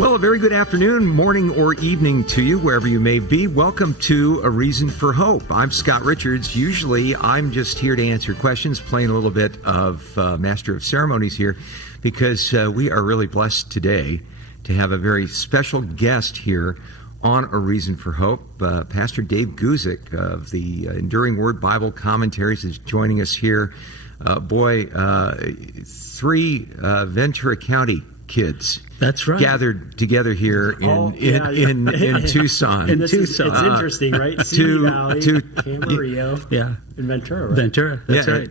Well, a very good afternoon, morning, or evening to you, wherever you may be. Welcome to A Reason for Hope. I'm Scott Richards. Usually, I'm just here to answer questions, playing a little bit of Master of Ceremonies here, because we are really blessed today to have a very special guest here on A Reason for Hope. Pastor Dave Guzik of the Enduring Word Bible Commentaries is joining us here. Three Ventura County kids. That's right. Gathered together here in Tucson. And it's interesting, right? Simi Valley, Camarillo, and Ventura. Right? Ventura. That's right.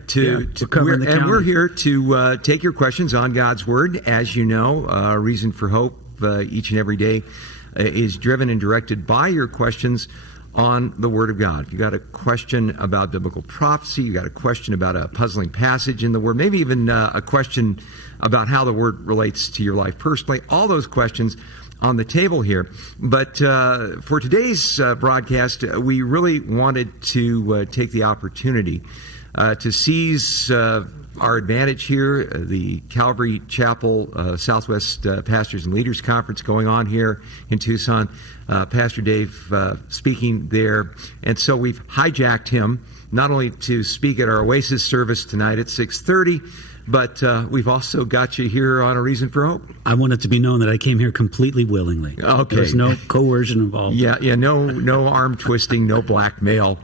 We're here to take your questions on God's Word. As you know, Reason for Hope each and every day is driven and directed by your questions on the Word of God. If you got a question about biblical prophecy, you got a question about a puzzling passage in the Word, maybe even a question about how the Word relates to your life personally, all those questions on the table here. But for today's broadcast, we really wanted to take the opportunity to seize our advantage here, the Calvary Chapel Southwest Pastors and Leaders Conference going on here in Tucson. Pastor Dave speaking there. And so we've hijacked him not only to speak at our Oasis service tonight at 6:30, but we've also got you here on A Reason for Hope. I want it to be known that I came here completely willingly. Okay. There's no coercion involved. Yeah, no arm twisting, no blackmail,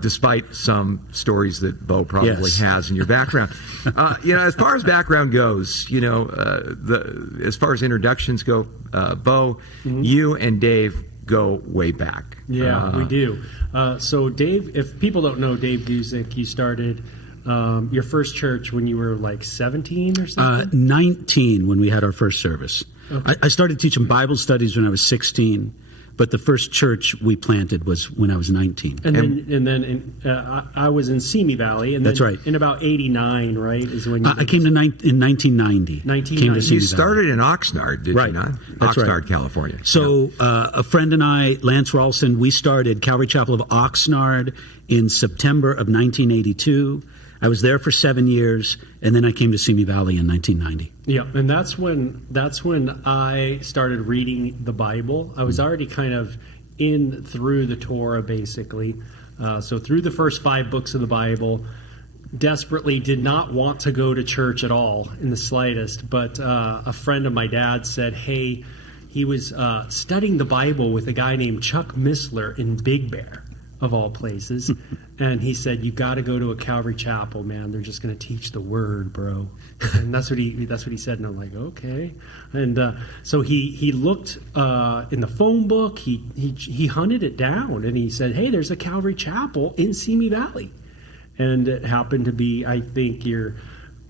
despite some stories that Bo probably has in your background. As far as background goes, as far as introductions go, Bo, you and Dave go way back. Yeah, we do. So Dave, if people don't know Dave Guzik, you started your first church when you were like 17 or something? 19 when we had our first service. Okay. I started teaching Bible studies when I was 16, but the first church we planted was when I was 19. And then I was in Simi Valley. And that's then right. In about 89, right, is when you... I came in 1990. You started in Oxnard, did you not? That's Oxnard, right. California. So a friend and I, Lance Rawlson, we started Calvary Chapel of Oxnard in September of 1982. I was there for 7 years, and then I came to Simi Valley in 1990. Yeah, and that's when I started reading the Bible. I was already kind of in through the Torah, basically. So through the first 5 books of the Bible, desperately did not want to go to church at all in the slightest. But a friend of my dad said, hey, he was studying the Bible with a guy named Chuck Missler in Big Bear, of all places. And he said, you got to go to a Calvary Chapel, man. They're just going to teach the Word, bro. And that's what he said. And I'm like, okay. And so he looked in the phone book. He hunted it down, and he said, hey, there's a Calvary Chapel in Simi Valley. And it happened to be, I think, your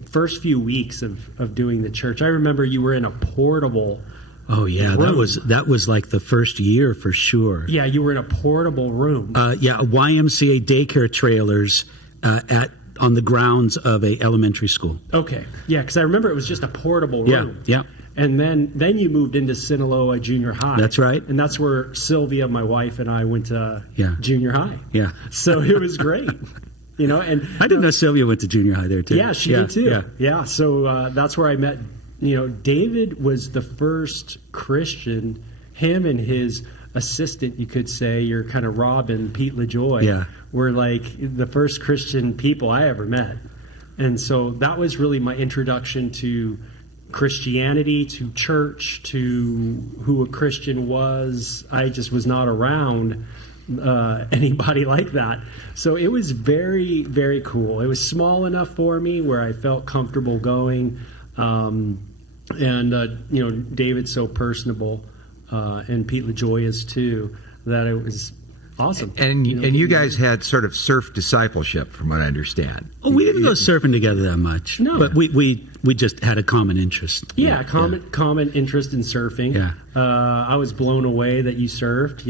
first few weeks of doing the church. I remember you were in a portable Oh yeah, room. that was like the first year for sure. Yeah, you were in a portable room. YMCA daycare trailers on the grounds of a elementary school. Okay, yeah, because I remember it was just a portable room. Yeah. And then you moved into Sinaloa Junior High. That's right. And that's where Sylvia, my wife, and I went to junior high. Yeah. So it was great. And I didn't know Sylvia went to junior high there too. Yeah, she did too. Yeah. So that's where I met. David was the first Christian. Him and his assistant, you could say, your kind of Robin, Pete LaJoy, were like the first Christian people I ever met. And so that was really my introduction to Christianity, to church, to who a Christian was. I just was not around anybody like that. So it was very, very cool. It was small enough for me where I felt comfortable going. David's so personable, and Pete LaJoy is too, that it was awesome. And you guys had sort of surf discipleship, from what I understand. Oh, we didn't go surfing together that much. No. But we just had a common interest. Common interest in surfing. Yeah. I was blown away that you surfed.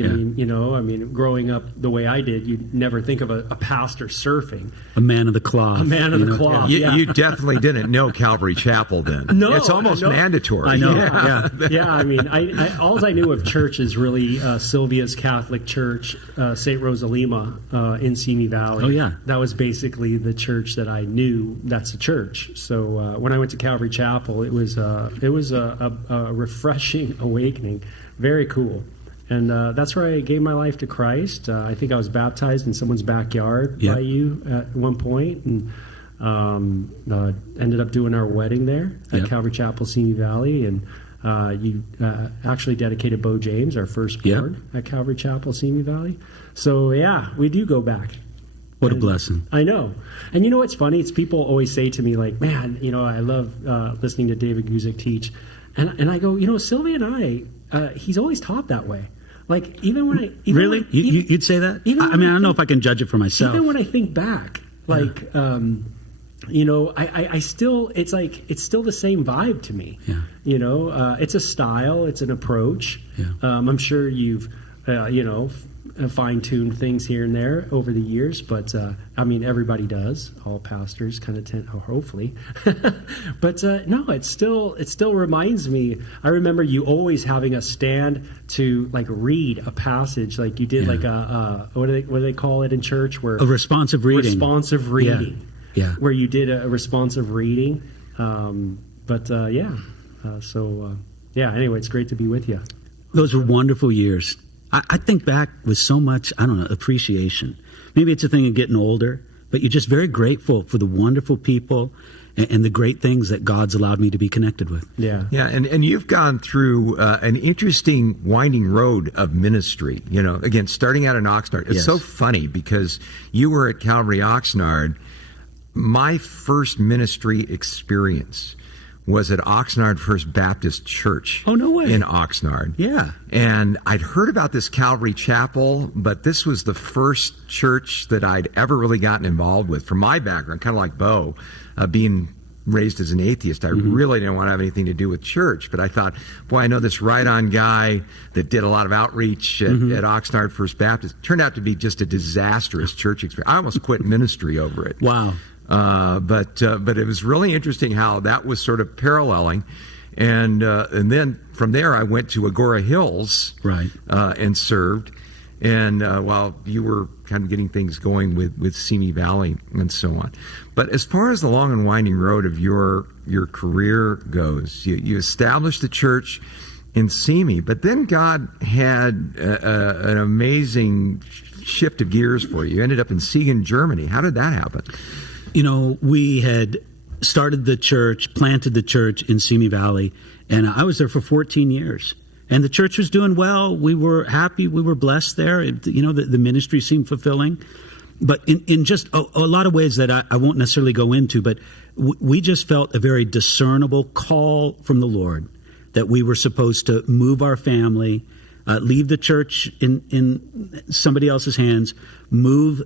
Growing up the way I did, you'd never think of a pastor surfing. A man of the cloth. A man of the cloth. You definitely didn't know Calvary Chapel then. No, it's almost mandatory. I know. Yeah. All I knew of church is really Sylvia's Catholic Church, St. Rosalima in Simi Valley. Oh yeah, that was basically the church that I knew. That's the church. So when I went to Calvary Chapel, it was a refreshing awakening. Very cool. And that's where I gave my life to Christ. I think I was baptized in someone's backyard by you at one point, and ended up doing our wedding there at Calvary Chapel, Simi Valley. And you actually dedicated Bo James, our firstborn, at Calvary Chapel, Simi Valley. So, yeah, we do go back. What a blessing. I know. And you know what's funny? It's people always say to me, like, man, I love listening to David Guzik teach. And I go, Sylvia and I, he's always taught that way. Like, even when I... Really? You'd say that? I don't know if I can judge it for myself. Even when I think back, like, I still... It's still the same vibe to me. Yeah. It's a style. It's an approach. Yeah. I'm sure you've, fine-tuned things here and there over the years, but everybody does. All pastors kind of tend, hopefully. But no, it still reminds me. I remember you always having us stand to like read a passage, like you did, like a what do they call it in church? Where a responsive reading. Responsive reading. Yeah. Where you did a responsive reading. Anyway, it's great to be with you. Those were wonderful years. I think back with so much, appreciation. Maybe it's a thing of getting older, but you're just very grateful for the wonderful people and the great things that God's allowed me to be connected with. Yeah. Yeah, and you've gone through an interesting winding road of ministry. Again, starting out in Oxnard. It's so funny because you were at Calvary Oxnard. My first ministry experience was at Oxnard First Baptist Church. Oh, no way. In Oxnard. Yeah. And I'd heard about this Calvary Chapel, but this was the first church that I'd ever really gotten involved with. From my background, kind of like Bo, being raised as an atheist, I really didn't want to have anything to do with church. But I thought, boy, I know this right-on guy that did a lot of outreach at Oxnard First Baptist. Turned out to be just a disastrous church experience. I almost quit ministry over it. Wow. But it was really interesting how that was sort of paralleling, and then from there I went to Agora Hills, right, and served, and while you were kind of getting things going with Simi Valley and so on. But as far as the long and winding road of your career goes, you established the church in Simi, but then God had an amazing shift of gears for you. You ended up in Siegen, Germany. How did that happen? We had started the church, planted the church in Simi Valley, and I was there for 14 years. And the church was doing well. We were happy. We were blessed there. The ministry seemed fulfilling. But in just a lot of ways that I won't necessarily go into, but we just felt a very discernible call from the Lord that we were supposed to move our family, leave the church in somebody else's hands, move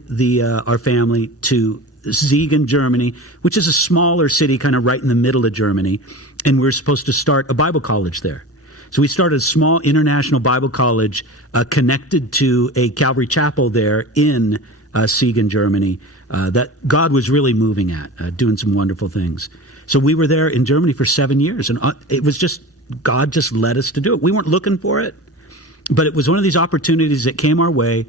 our family to Siegen, Germany, which is a smaller city kind of right in the middle of Germany, and we're supposed to start a Bible college there. So we started a small international Bible college connected to a Calvary Chapel there in Siegen, Germany, that God was really moving at, doing some wonderful things. So we were there in Germany for 7 years, and it was just, God just led us to do it. We weren't looking for it, but it was one of these opportunities that came our way.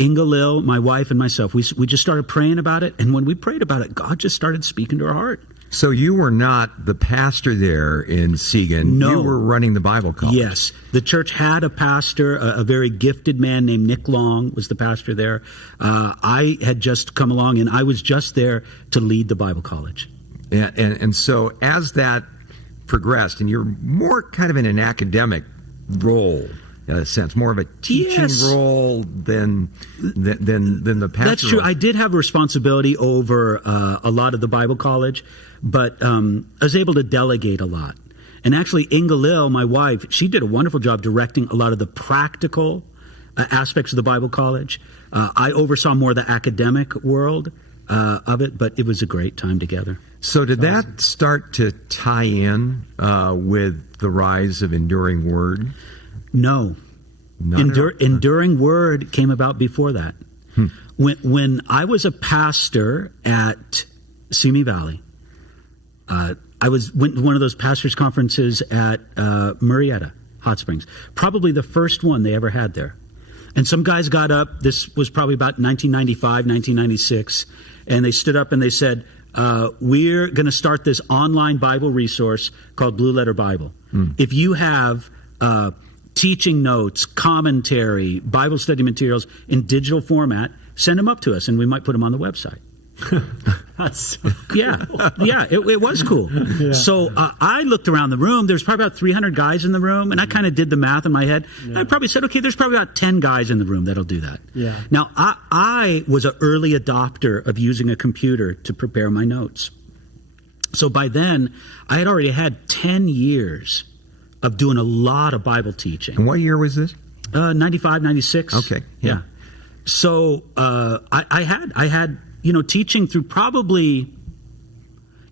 Inga Lil, my wife, and myself, we just started praying about it. And when we prayed about it, God just started speaking to our heart. So you were not the pastor there in Siegen. No. You were running the Bible college. Yes. The church had a pastor, a very gifted man named Nick Long was the pastor there. I had just come along, and I was just there to lead the Bible college. And so as that progressed, and you're more kind of in an academic role, in a sense, more of a teaching role than the pastor. That's true. role. I did have a responsibility over a lot of the Bible college, but I was able to delegate a lot. And actually, Inga Lil, my wife, she did a wonderful job directing a lot of the practical aspects of the Bible college. I oversaw more of the academic world of it, but it was a great time together. So did that start to tie in with the rise of Enduring Word? No. Enduring Word came about before that. When I was a pastor at Simi Valley, I went to one of those pastors' conferences at Murrieta, Hot Springs. Probably the first one they ever had there. And some guys got up, this was probably about 1995, 1996, and they stood up and they said, we're going to start this online Bible resource called Blue Letter Bible. If you have teaching notes, commentary, Bible study materials in digital format, send them up to us, and we might put them on the website. That's so cool. Yeah, it was cool. Yeah. So I looked around the room. There's probably about 300 guys in the room, and I kind of did the math in my head. Yeah. I probably said, okay, there's probably about 10 guys in the room that'll do that. Yeah. Now, I was an early adopter of using a computer to prepare my notes. So by then, I had already had 10 years of doing a lot of Bible teaching. And what year was this? 95, 96. Okay. Yeah. So I had teaching through probably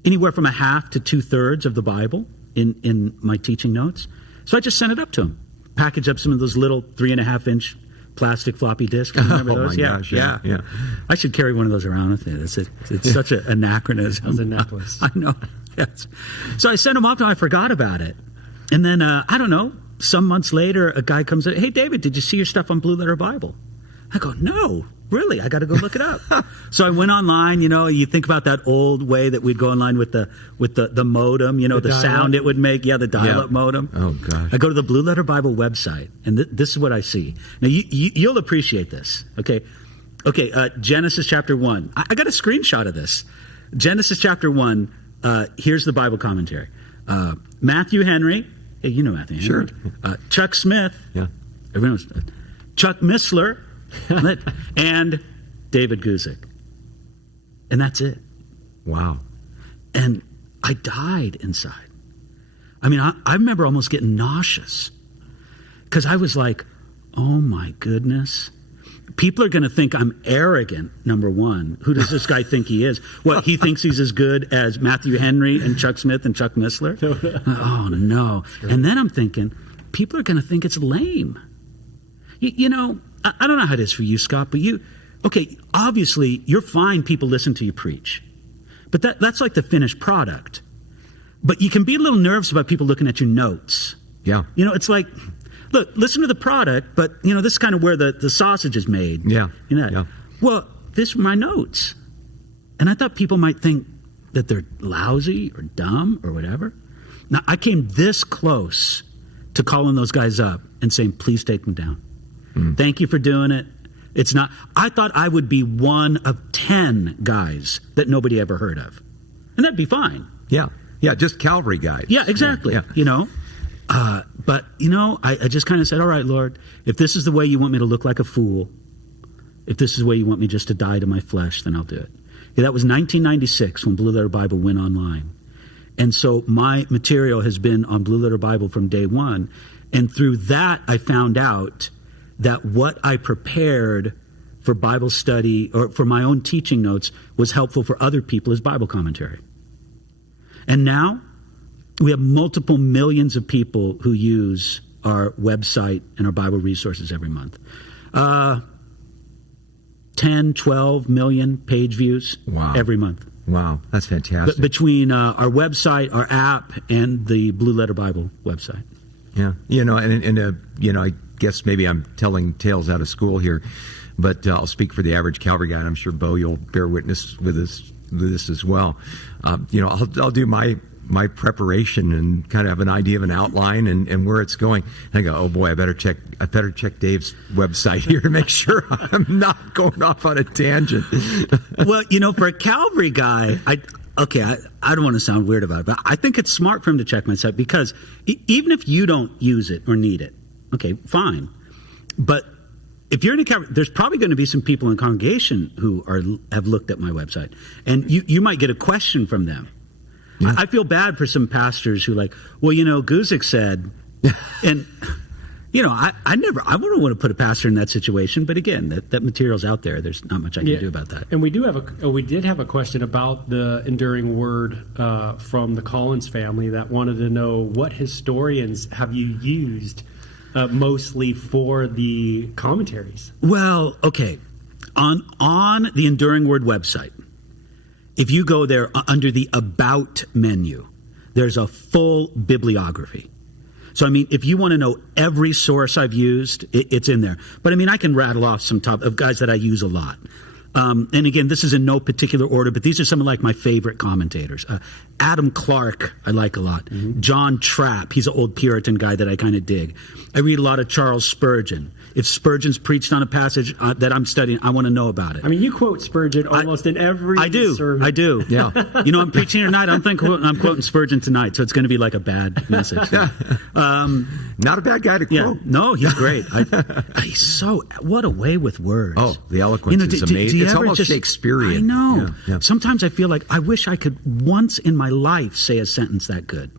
anywhere from a half to 2/3 of the Bible in my teaching notes. So I just sent it up to him, packaged up some of those little 3.5-inch plastic floppy disks. Remember those? My gosh, yeah. I should carry one of those around with me. It's such an anachronism. As a necklace. I know. Yes. So I sent him off, and I forgot about it. And then, I don't know, some months later, a guy comes in, hey, David, did you see your stuff on Blue Letter Bible? I go, no, really? I got to go look it up. So I went online. You think about that old way that we'd go online with the modem, the sound it would make. Yeah, the dial-up modem. Oh, gosh. I go to the Blue Letter Bible website, and this is what I see. Now, you'll appreciate this, okay? Okay, Genesis chapter 1. I got a screenshot of this. Genesis chapter 1, here's the Bible commentary. Matthew Henry. Hey, you know Matthew Henry. Sure. Chuck Smith. Yeah. Everyone knows that. Chuck Missler. And David Guzik. And that's it. Wow. And I died inside. I mean, I remember almost getting nauseous because I was like, oh my goodness. People are going to think I'm arrogant, number one. Who does this guy think he is? What, he thinks he's as good as Matthew Henry and Chuck Smith and Chuck Missler? Oh, no. And then I'm thinking, people are going to think it's lame. I don't know how it is for you, Scott, but obviously, you're fine people listen to you preach. But that's like the finished product. But you can be a little nervous about people looking at your notes. Yeah. It's like, look, listen to the product, but, this is kind of where the sausage is made. Yeah. Yeah. Well, this are my notes. And I thought people might think that they're lousy or dumb or whatever. Now, I came this close to calling those guys up and saying, please take them down. Thank you for doing it. It's not, I thought I would be one of 10 guys that nobody ever heard of. And that'd be fine. Yeah. Yeah, just Calvary guys. Yeah, exactly. Yeah. But, I just kind of said, all right, Lord, if this is the way you want me to look like a fool, if this is the way you want me just to die to my flesh, then I'll do it. Yeah, that was 1996 when Blue Letter Bible went online. And so my material has been on Blue Letter Bible from day one. And through that, I found out that what I prepared for Bible study or for my own teaching notes was helpful for other people as Bible commentary. And now we have multiple millions of people who use our website and our Bible resources every month. 10, 12 million page views every month. Wow, that's fantastic. Between our website, our app, and the Blue Letter Bible website. Yeah, I guess maybe I'm telling tales out of school here, but I'll speak for the average Calvary guy, and I'm sure, Bo, you'll bear witness with this as well. I'll do my preparation and kind of have an idea of an outline and where it's going. And I go, oh boy, I better check Dave's website here to make sure I'm not going off on a tangent. Well, for a Calvary guy, I don't want to sound weird about it, but I think it's smart for him to check my site because even if you don't use it or need it, okay, fine. But if you're in a Calvary, there's probably going to be some people in the congregation who have looked at my website, and you might get a question from them. Yeah. I feel bad for some pastors who Guzik said, and I wouldn't want to put a pastor in that situation. But again, that material's out there. There's not much I can do about that. And we did have a question about the enduring word from the Collins family that wanted to know what historians have you used mostly for the commentaries. Well, okay, on the Enduring Word website. If you go there under the About menu, there's a full bibliography. So, if you want to know every source I've used, it's in there. But, I can rattle off some top of guys that I use a lot. And again, this is in no particular order, but these are some of like my favorite commentators. Adam Clark, I like a lot. John Trapp, he's an old Puritan guy that I kind of dig. I read a lot of Charles Spurgeon. If Spurgeon's preached on a passage that I'm studying, I want to know about it. I mean, you quote Spurgeon almost in every sermon. I do. Yeah. I'm preaching tonight. I'm quoting Spurgeon tonight, so it's going to be like a bad message. Not a bad guy to quote. Yeah. No, he's great. What a way with words. Oh, the eloquence is amazing. It's almost Shakespearean. I know. Yeah. Sometimes I feel like I wish I could once in my life say a sentence that good.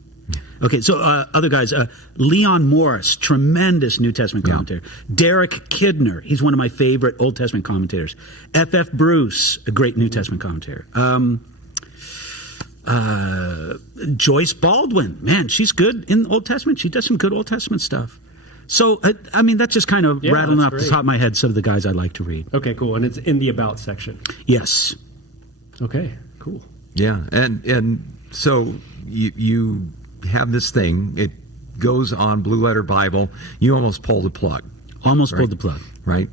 Okay, so other guys, Leon Morris, tremendous New Testament commentator. Derek Kidner, he's one of my favorite Old Testament commentators. F.F. Bruce, a great New Testament commentator. Joyce Baldwin, man, she's good in the Old Testament. She does some good Old Testament stuff. So, I mean, that's just kind of rattling off the top of my head some of the guys I like to read. Okay, cool. And it's in the About section. Yes. Okay, cool. Yeah, and so you have this thing. It goes on Blue Letter Bible. You almost pulled the plug. Pulled the plug. Right?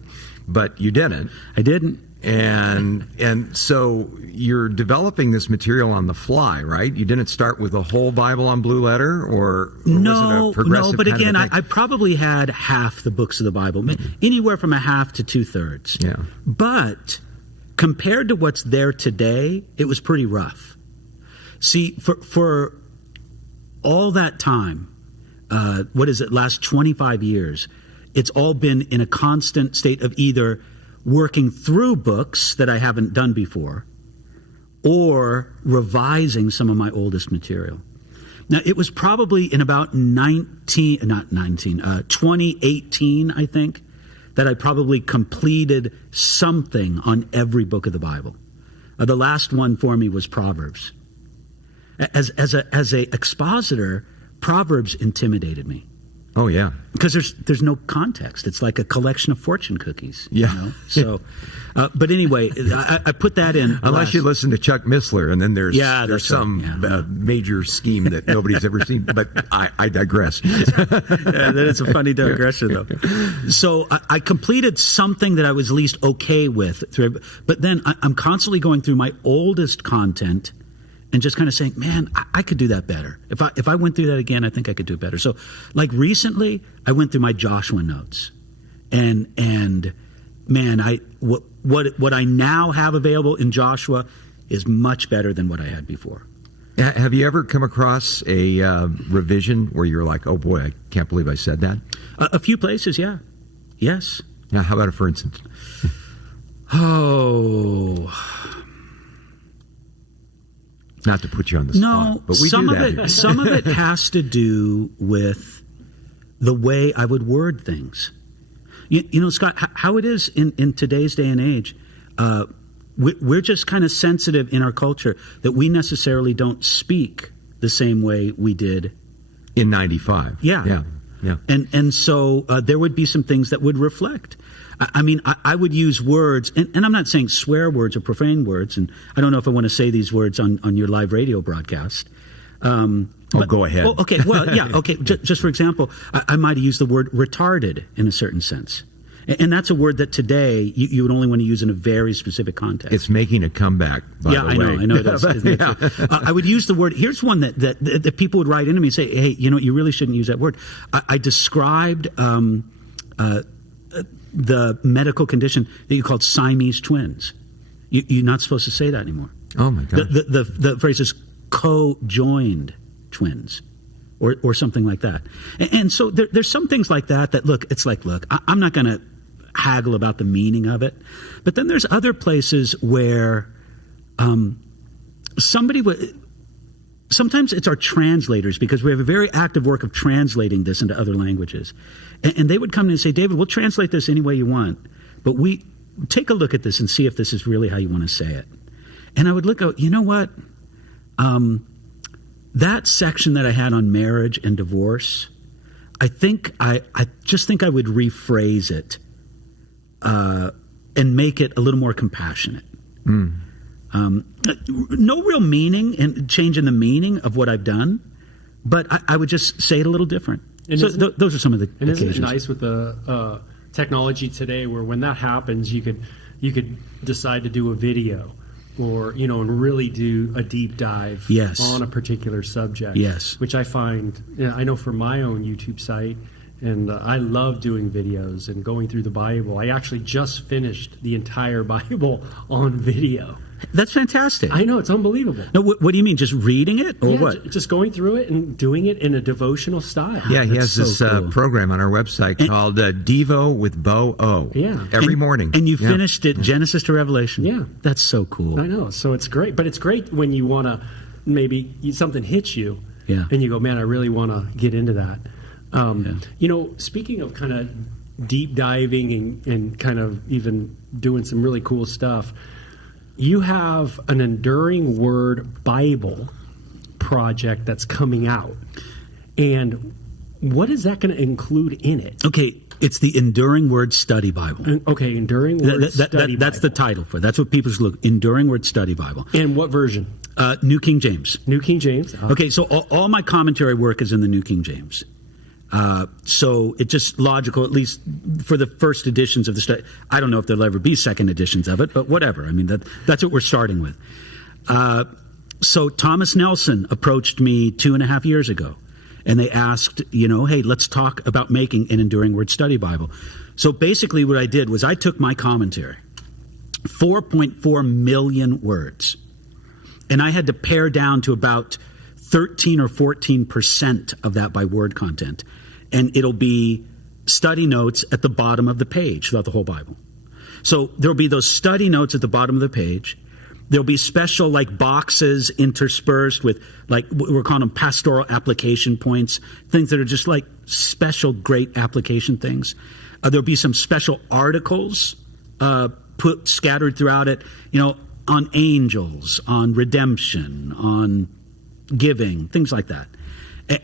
But you didn't. I didn't. And so you're developing this material on the fly, right? You didn't start with a whole Bible on Blue Letter, or no, was it a progressive but kind again, of a thing? I probably had half the books of the Bible, anywhere from a half to 2/3. Yeah. But compared to what's there today, it was pretty rough. See, for all that time, last 25 years, it's all been in a constant state of either working through books that I haven't done before or revising some of my oldest material. Now, it was probably in about 2018, I think, that I probably completed something on every book of the Bible. The last one for me was Proverbs. As a expositor, Proverbs intimidated me. Oh, yeah. Because there's no context. It's like a collection of fortune cookies. Yeah. You know? So, but anyway, I put that in. Unless you listen to Chuck Missler, and then there's some right. major scheme that nobody's ever seen. But I digress. That is a funny digression, though. So I completed something that I was at least okay with. But then I'm constantly going through my oldest content and just kind of saying, man, I could do that better. If I went through that again, I think I could do it better. So, like recently, I went through my Joshua notes, and man, what I now have available in Joshua is much better than what I had before. Have you ever come across a revision where you're like, oh boy, I can't believe I said that? A few places, yeah. Yes. Yeah. How about for instance? Not to put you on the spot, but we do that. Some of it has to do with the way I would word things. You know, Scott, how it is in today's day and age, we're just kind of sensitive in our culture that we necessarily don't speak the same way we did in 95. Yeah. And so there would be some things that would reflect. I mean, I would use words, and I'm not saying swear words or profane words, and I don't know if I want to say these words on your live radio broadcast. Go ahead. Well, okay, well, yeah, okay. Just for example, I might have used the word retarded in a certain sense. And that's a word that today you would only want to use in a very specific context. It's making a comeback, by the way. I know it is. Isn't it? I would use the word, here's one that people would write into me and say, hey, you know, you really shouldn't use that word. I described the medical condition that you called Siamese twins. You're not supposed to say that anymore. Oh, my God. The phrase is co-joined twins or something like that. And so there's some things like that look, I'm not going to haggle about the meaning of it. But then there's other places where sometimes it's our translators, because we have a very active work of translating this into other languages. And they would come in and say, David, we'll translate this any way you want, but we take a look at this and see if this is really how you want to say it. And I would look out, you know what? That section that I had on marriage and divorce, I just think I would rephrase it and make it a little more compassionate. No real meaning and change in the meaning of what I've done, but I would just say it a little different. And so those are some of the occasions. Isn't it nice with the technology today, where when that happens, you could you could decide to do a video, or and really do a deep dive Yes. on a particular subject. Yes. Which I find, I know for my own YouTube site, and I love doing videos and going through the Bible. I actually just finished the entire Bible on video. That's fantastic. I know, it's unbelievable. No, what do you mean? Just reading it, or Yeah, what? Just going through it and doing it in a devotional style. Yeah, he has That's this so cool. program on our website called Devo with Bo O. Yeah. Every morning. And you Yeah. finished it Genesis to Revelation. Yeah. That's so cool. I know, so it's great. But it's great when you want to, maybe something hits you, Yeah. and you go, man, I really want to get into that. Speaking of kind of deep diving and kind of even doing some really cool stuff, you have an Enduring Word Bible project that's coming out. And what is that going to include in it? Okay, it's the Enduring Word Study Bible. Okay, Enduring Word Study That's the Bible. title for it. That's what people should look. Enduring Word Study Bible. And what version? New King James. New King James? Okay, so all my commentary work is in the New King James. So it's just logical, at least for the first editions of the study. I don't know if there'll ever be second editions of it, but whatever. I mean, that's what we're starting with. So Thomas Nelson approached me 2.5 years ago, and they asked, hey, let's talk about making an Enduring Word Study Bible. So basically what I did was I took my commentary, 4.4 million words, and I had to pare down to about 13 or 14% of that by word content. And it'll be study notes at the bottom of the page throughout the whole Bible. So there'll be those study notes at the bottom of the page. There'll be special boxes interspersed with we're calling them pastoral application points, things that are just special great application things. There'll be some special articles scattered throughout it, on angels, on redemption, on giving, things like that.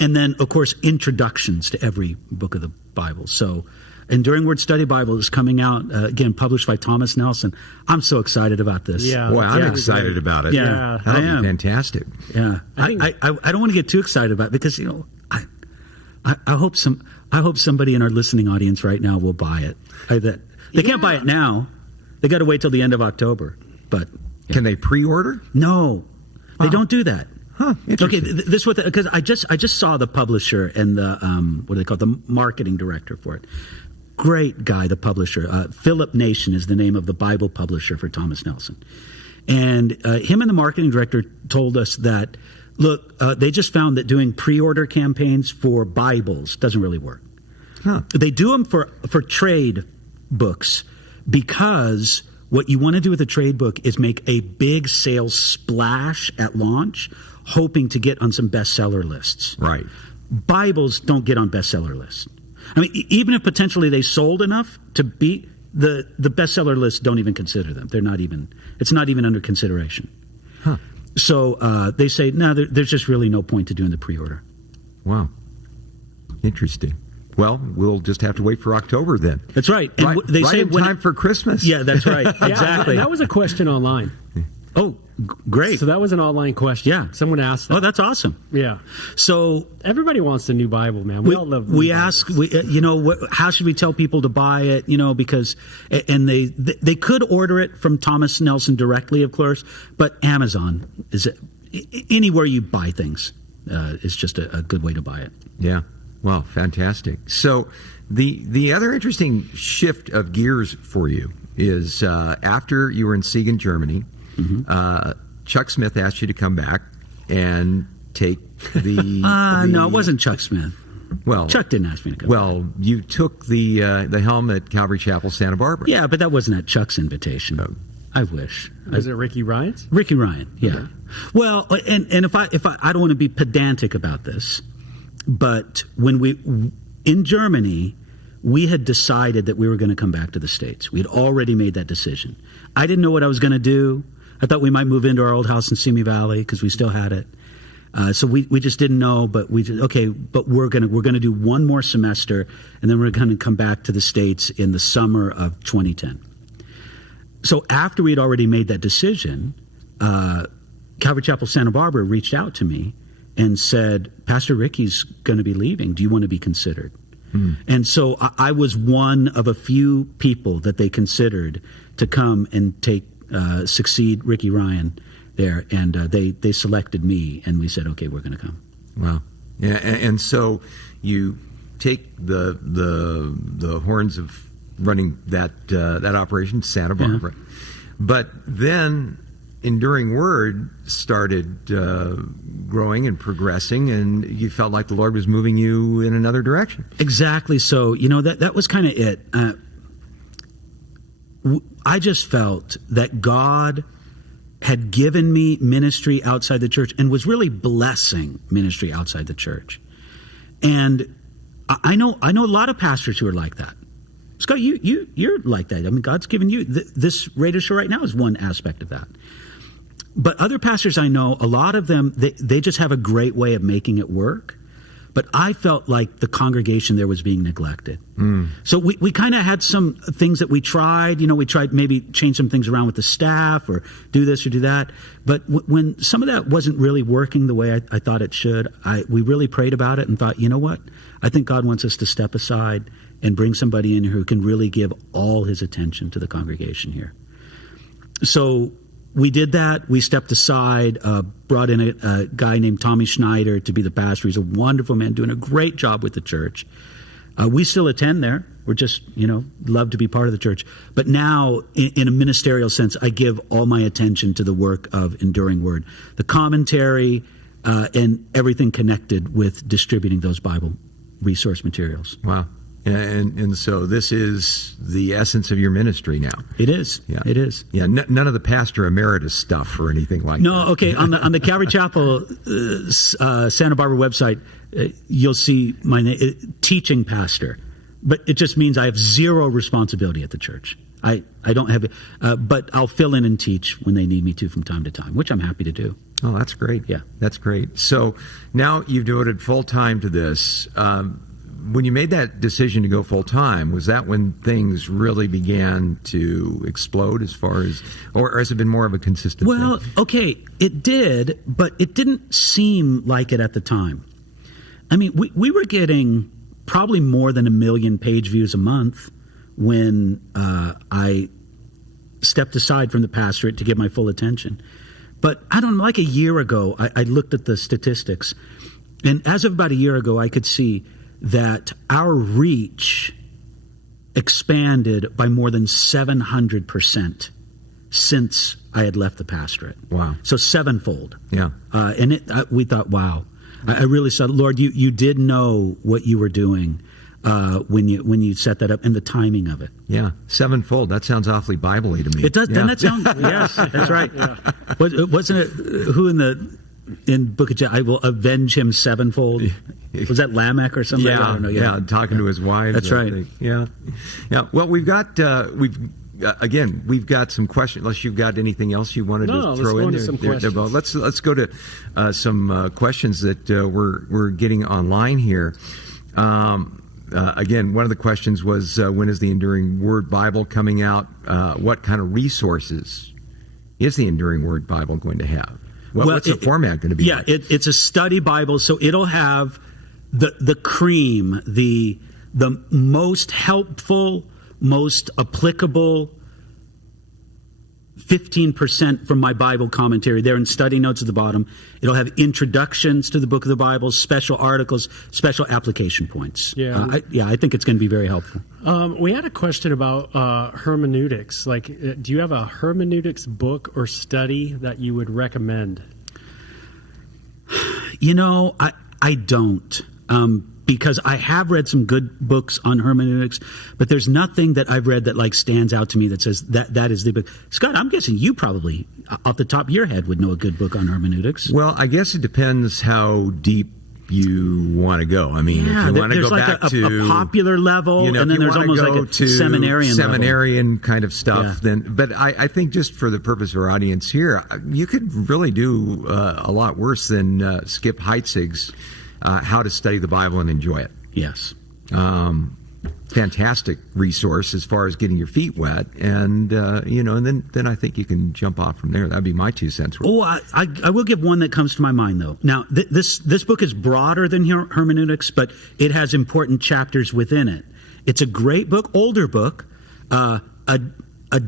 And then, of course, introductions to every book of the Bible. So Enduring Word Study Bible is coming out, again, published by Thomas Nelson. I'm so excited about this. Yeah. Boy, I'm Yeah. excited about it. Yeah, That'll I am. be fantastic. Yeah. I think- I don't want to get too excited about it because, I hope somebody in our listening audience right now will buy it. They can't buy it now. They got to wait till the end of October. But Can they pre-order? no, they don't do that. Huh, Okay, interesting. because I just saw the publisher and the what do they call it, the marketing director for it. Great guy, the publisher. Philip Nation is the name of the Bible publisher for Thomas Nelson, and him and the marketing director told us that look, they just found that doing pre-order campaigns for Bibles doesn't really work. Huh. They do them for trade books because what you want to do with a trade book is make a big sales splash at launch, hoping to get on some bestseller lists. Right. Bibles don't get on bestseller lists. I mean, even if potentially they sold enough to beat the bestseller lists, don't even consider them. It's not even under consideration. Huh. So they say, no, there's just really no point to doing the pre-order. Wow. Interesting. Well, we'll just have to wait for October then. That's right. And Right, they right say in time for Christmas. Yeah, that's right. Yeah, Exactly. that was a question online. Oh, great. So that was an online question. Yeah. Someone asked that. Oh, that's awesome. Yeah. So Everybody wants the new Bible, man. We all love new we Bibles. ask, how should we tell people to buy it? Because, and they could order it from Thomas Nelson directly, of course, but Amazon is anywhere you buy things is just a good way to buy it. Yeah. Well, fantastic. So the other interesting shift of gears for you is after you were in Siegen, Germany, Chuck Smith asked you to come back and take the... No, it wasn't Chuck Smith. Well, Chuck didn't ask me to come. Well, you took the helm at Calvary Chapel, Santa Barbara. Yeah, but that wasn't at Chuck's invitation. Oh. I wish. Was it Ricky Ryan's? Ricky Ryan, yeah. Okay. Well, and if I don't want to be pedantic about this, but when in Germany, we had decided that we were going to come back to the States. We had already made that decision. I didn't know what I was going to do. I thought we might move into our old house in Simi Valley because we still had it. So we just didn't know, but but we're gonna do one more semester, and then we're going to come back to the States in the summer of 2010. So after we had already made that decision, Calvary Chapel Santa Barbara reached out to me and said, Pastor Ricky's going to be leaving. Do you want to be considered? And so I was one of a few people that they considered to come and succeed Ricky Ryan there. And they selected me, and we said, okay, we're going to come. Wow. Yeah, and so you take the horns of running that operation, Santa Barbara. Yeah. But then Enduring Word started growing and progressing, and you felt like the Lord was moving you in another direction. Exactly. So, that was kind of it. I just felt that God had given me ministry outside the church and was really blessing ministry outside the church. And I know a lot of pastors who are like that. Scott, you're like that. I mean, God's given you this radio show right now is one aspect of that. But other pastors I know, a lot of them, they just have a great way of making it work. But I felt like the congregation there was being neglected. So we kind of had some things that we tried. We tried maybe change some things around with the staff or do this or do that. But when some of that wasn't really working the way I thought it should, we really prayed about it and thought, you know what? I think God wants us to step aside and bring somebody in who can really give all his attention to the congregation here. So we did that. We stepped aside, brought in a guy named Tommy Schneider to be the pastor. He's a wonderful man, doing a great job with the church. We still attend there. We're just, love to be part of the church. But now, in a ministerial sense, I give all my attention to the work of Enduring Word, the commentary, and everything connected with distributing those Bible resource materials. Wow. And so this is the essence of your ministry now. It is. Yeah. It is. Yeah. None of the pastor emeritus stuff or anything like that. No. Okay. On the Calvary Chapel Santa Barbara website, you'll see my name, teaching pastor, but it just means I have zero responsibility at the church. I don't have it, but I'll fill in and teach when they need me to from time to time, which I'm happy to do. Oh, that's great. Yeah, that's great. So now you've devoted full time to this. When you made that decision to go full-time, was that when things really began to explode as far as, or has it been more of a consistent thing? Okay, it did, but it didn't seem like it at the time. I mean, we were getting probably more than 1 million page views a month when I stepped aside from the pastorate to give my full attention. But I don't know, like a year ago, I looked at the statistics, and as of about a year ago, I could see that our reach expanded by more than 700% since I had left the pastorate. Wow. So sevenfold. Yeah. And we thought, wow. I really said, Lord, you did know what you were doing when you set that up and the timing of it. Yeah. Sevenfold. That sounds awfully Bible-y to me. It does. Yeah. Doesn't that sound? Yes, that's right. Yeah. Wasn't it who in Book of John, I will avenge him sevenfold? Was that Lamech or something? Yeah, I don't know. Yeah, talking to his wives. That's right. Yeah. Well, we've got some questions. Unless you've got anything else you wanted to throw in there. Some questions. Let's go to some questions that we're getting online here. Again, one of the questions was, when is the Enduring Word Bible coming out? What kind of resources is the Enduring Word Bible going to have? What's the format going to be? Yeah, like? It's a study Bible, so it'll have the cream, the most helpful, most applicable 15% from my Bible commentary there in study notes at the bottom. It'll have introductions to the book of the Bible, special articles, special application points. Yeah, I think it's going to be very helpful. We had a question about hermeneutics. Like, do you have a hermeneutics book or study that you would recommend? I don't. Because I have read some good books on hermeneutics, but there's nothing that I've read that stands out to me that says that is the book. Scott, I'm guessing you probably, off the top of your head, would know a good book on hermeneutics. Well, I guess it depends how deep you want to go. I mean, if you want to go back to a popular level, and then there's almost like a seminarian kind of stuff. Yeah. But I think just for the purpose of our audience here, you could really do a lot worse than Skip Heitzig's How to Study the Bible and Enjoy It. Yes. fantastic resource as far as getting your feet wet, and and then I think you can jump off from there. That'd be my 2 cents. Oh, I will give one that comes to my mind, though. Now, this book is broader than hermeneutics, but it has important chapters within it. It's a great book, older book, a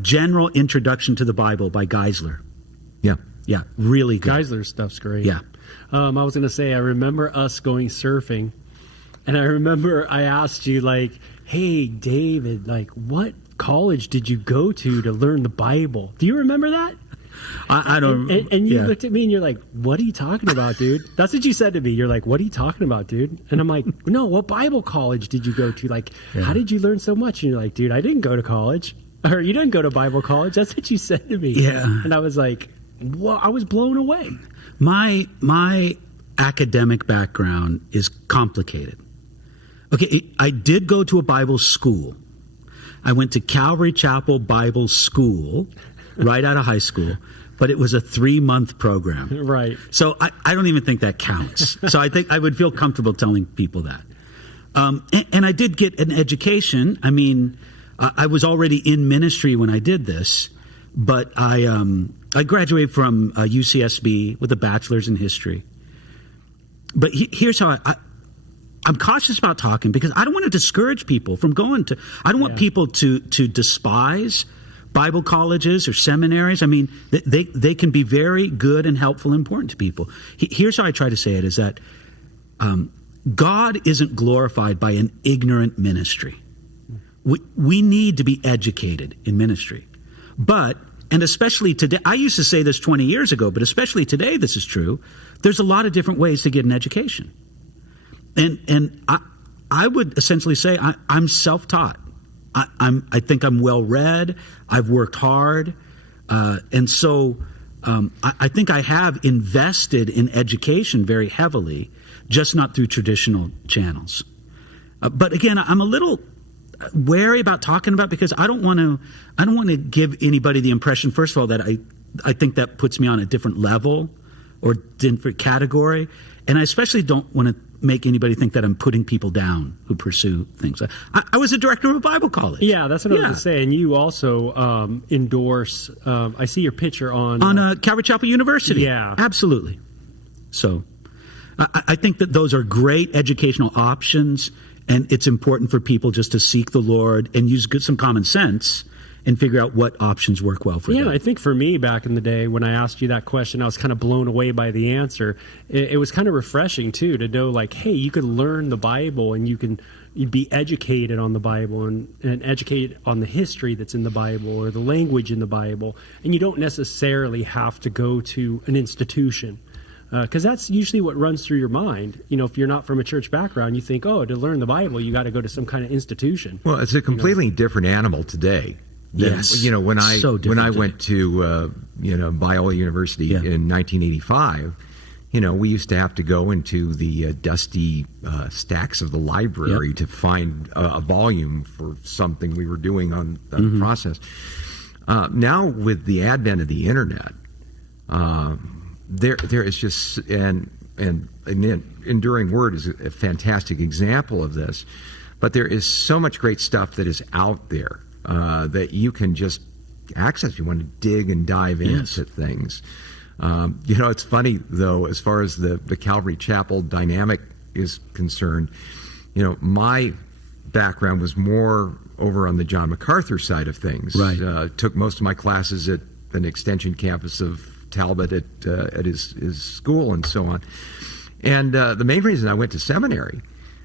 general introduction to the Bible by Geisler. Yeah, really good. Geisler's stuff's great. Yeah. I was going to say, I remember us going surfing, and I remember I asked you, like, hey, David, like, what college did you go to learn the Bible? Do you remember that? I don't. And you looked at me and you're like, what are you talking about, dude? That's what you said to me. You're like, what are you talking about, dude? And I'm like, no, what Bible college did you go to? Like, how did you learn so much? And you're like, dude, I didn't go to college. Or you didn't go to Bible college. That's what you said to me. Yeah. And I was like, well, I was blown away. My academic background is complicated. Okay, I did go to a Bible school. I went to Calvary Chapel Bible School right out of high school, but it was a 3-month program. Right. So I don't even think that counts. So I think I would feel comfortable telling people that. And I did get an education. I mean, I was already in ministry when I did this, but I graduated from UCSB with a bachelor's in history. But here's how I'm cautious about talking because I don't want to discourage people from going to. I don't want people to despise Bible colleges or seminaries. I mean, they can be very good and helpful and important to people. Here's how I try to say it: is that God isn't glorified by an ignorant ministry. We need to be educated in ministry, and especially today, I used to say this 20 years ago, but especially today, this is true. There's a lot of different ways to get an education. And I would essentially say I'm self-taught. I think I'm well-read. I've worked hard. And so I think I have invested in education very heavily, just not through traditional channels. But again, I'm a little wary about talking about because I don't want to give anybody the impression, first of all, that I think that puts me on a different level or different category. And I especially don't want to make anybody think that I'm putting people down who pursue things. I was a director of a Bible college. Yeah, that's what I was going to say. And you also endorse, I see your picture on Calvary Chapel University. Yeah. Absolutely. So I think that those are great educational options, and it's important for people just to seek the Lord and use some common sense and figure out what options work well for them. Yeah, I think for me back in the day when I asked you that question, I was kind of blown away by the answer. It was kind of refreshing, too, to know, like, hey, you can learn the Bible and you'd be educated on the Bible and educated on the history that's in the Bible or the language in the Bible. And you don't necessarily have to go to an institution. Because that's usually what runs through your mind. You know, if you're not from a church background, you think, oh, to learn the Bible, you got to go to some kind of institution. Well, it's a completely different animal today. Yes. You know, when I today. went to Biola University in 1985, you know, we used to have to go into the dusty stacks of the library to find a volume for something we were doing on the process. Now, with the advent of the internet, there is just and Enduring Word is a fantastic example of this. But there is so much great stuff that is out there that you can just access if you want to dig and dive into things. You know, it's funny, though, as far as the Calvary Chapel dynamic is concerned, you know, my background was more over on the John MacArthur side of things. Right. Took most of my classes at an extension campus of Talbot at his school and so on. And the main reason I went to seminary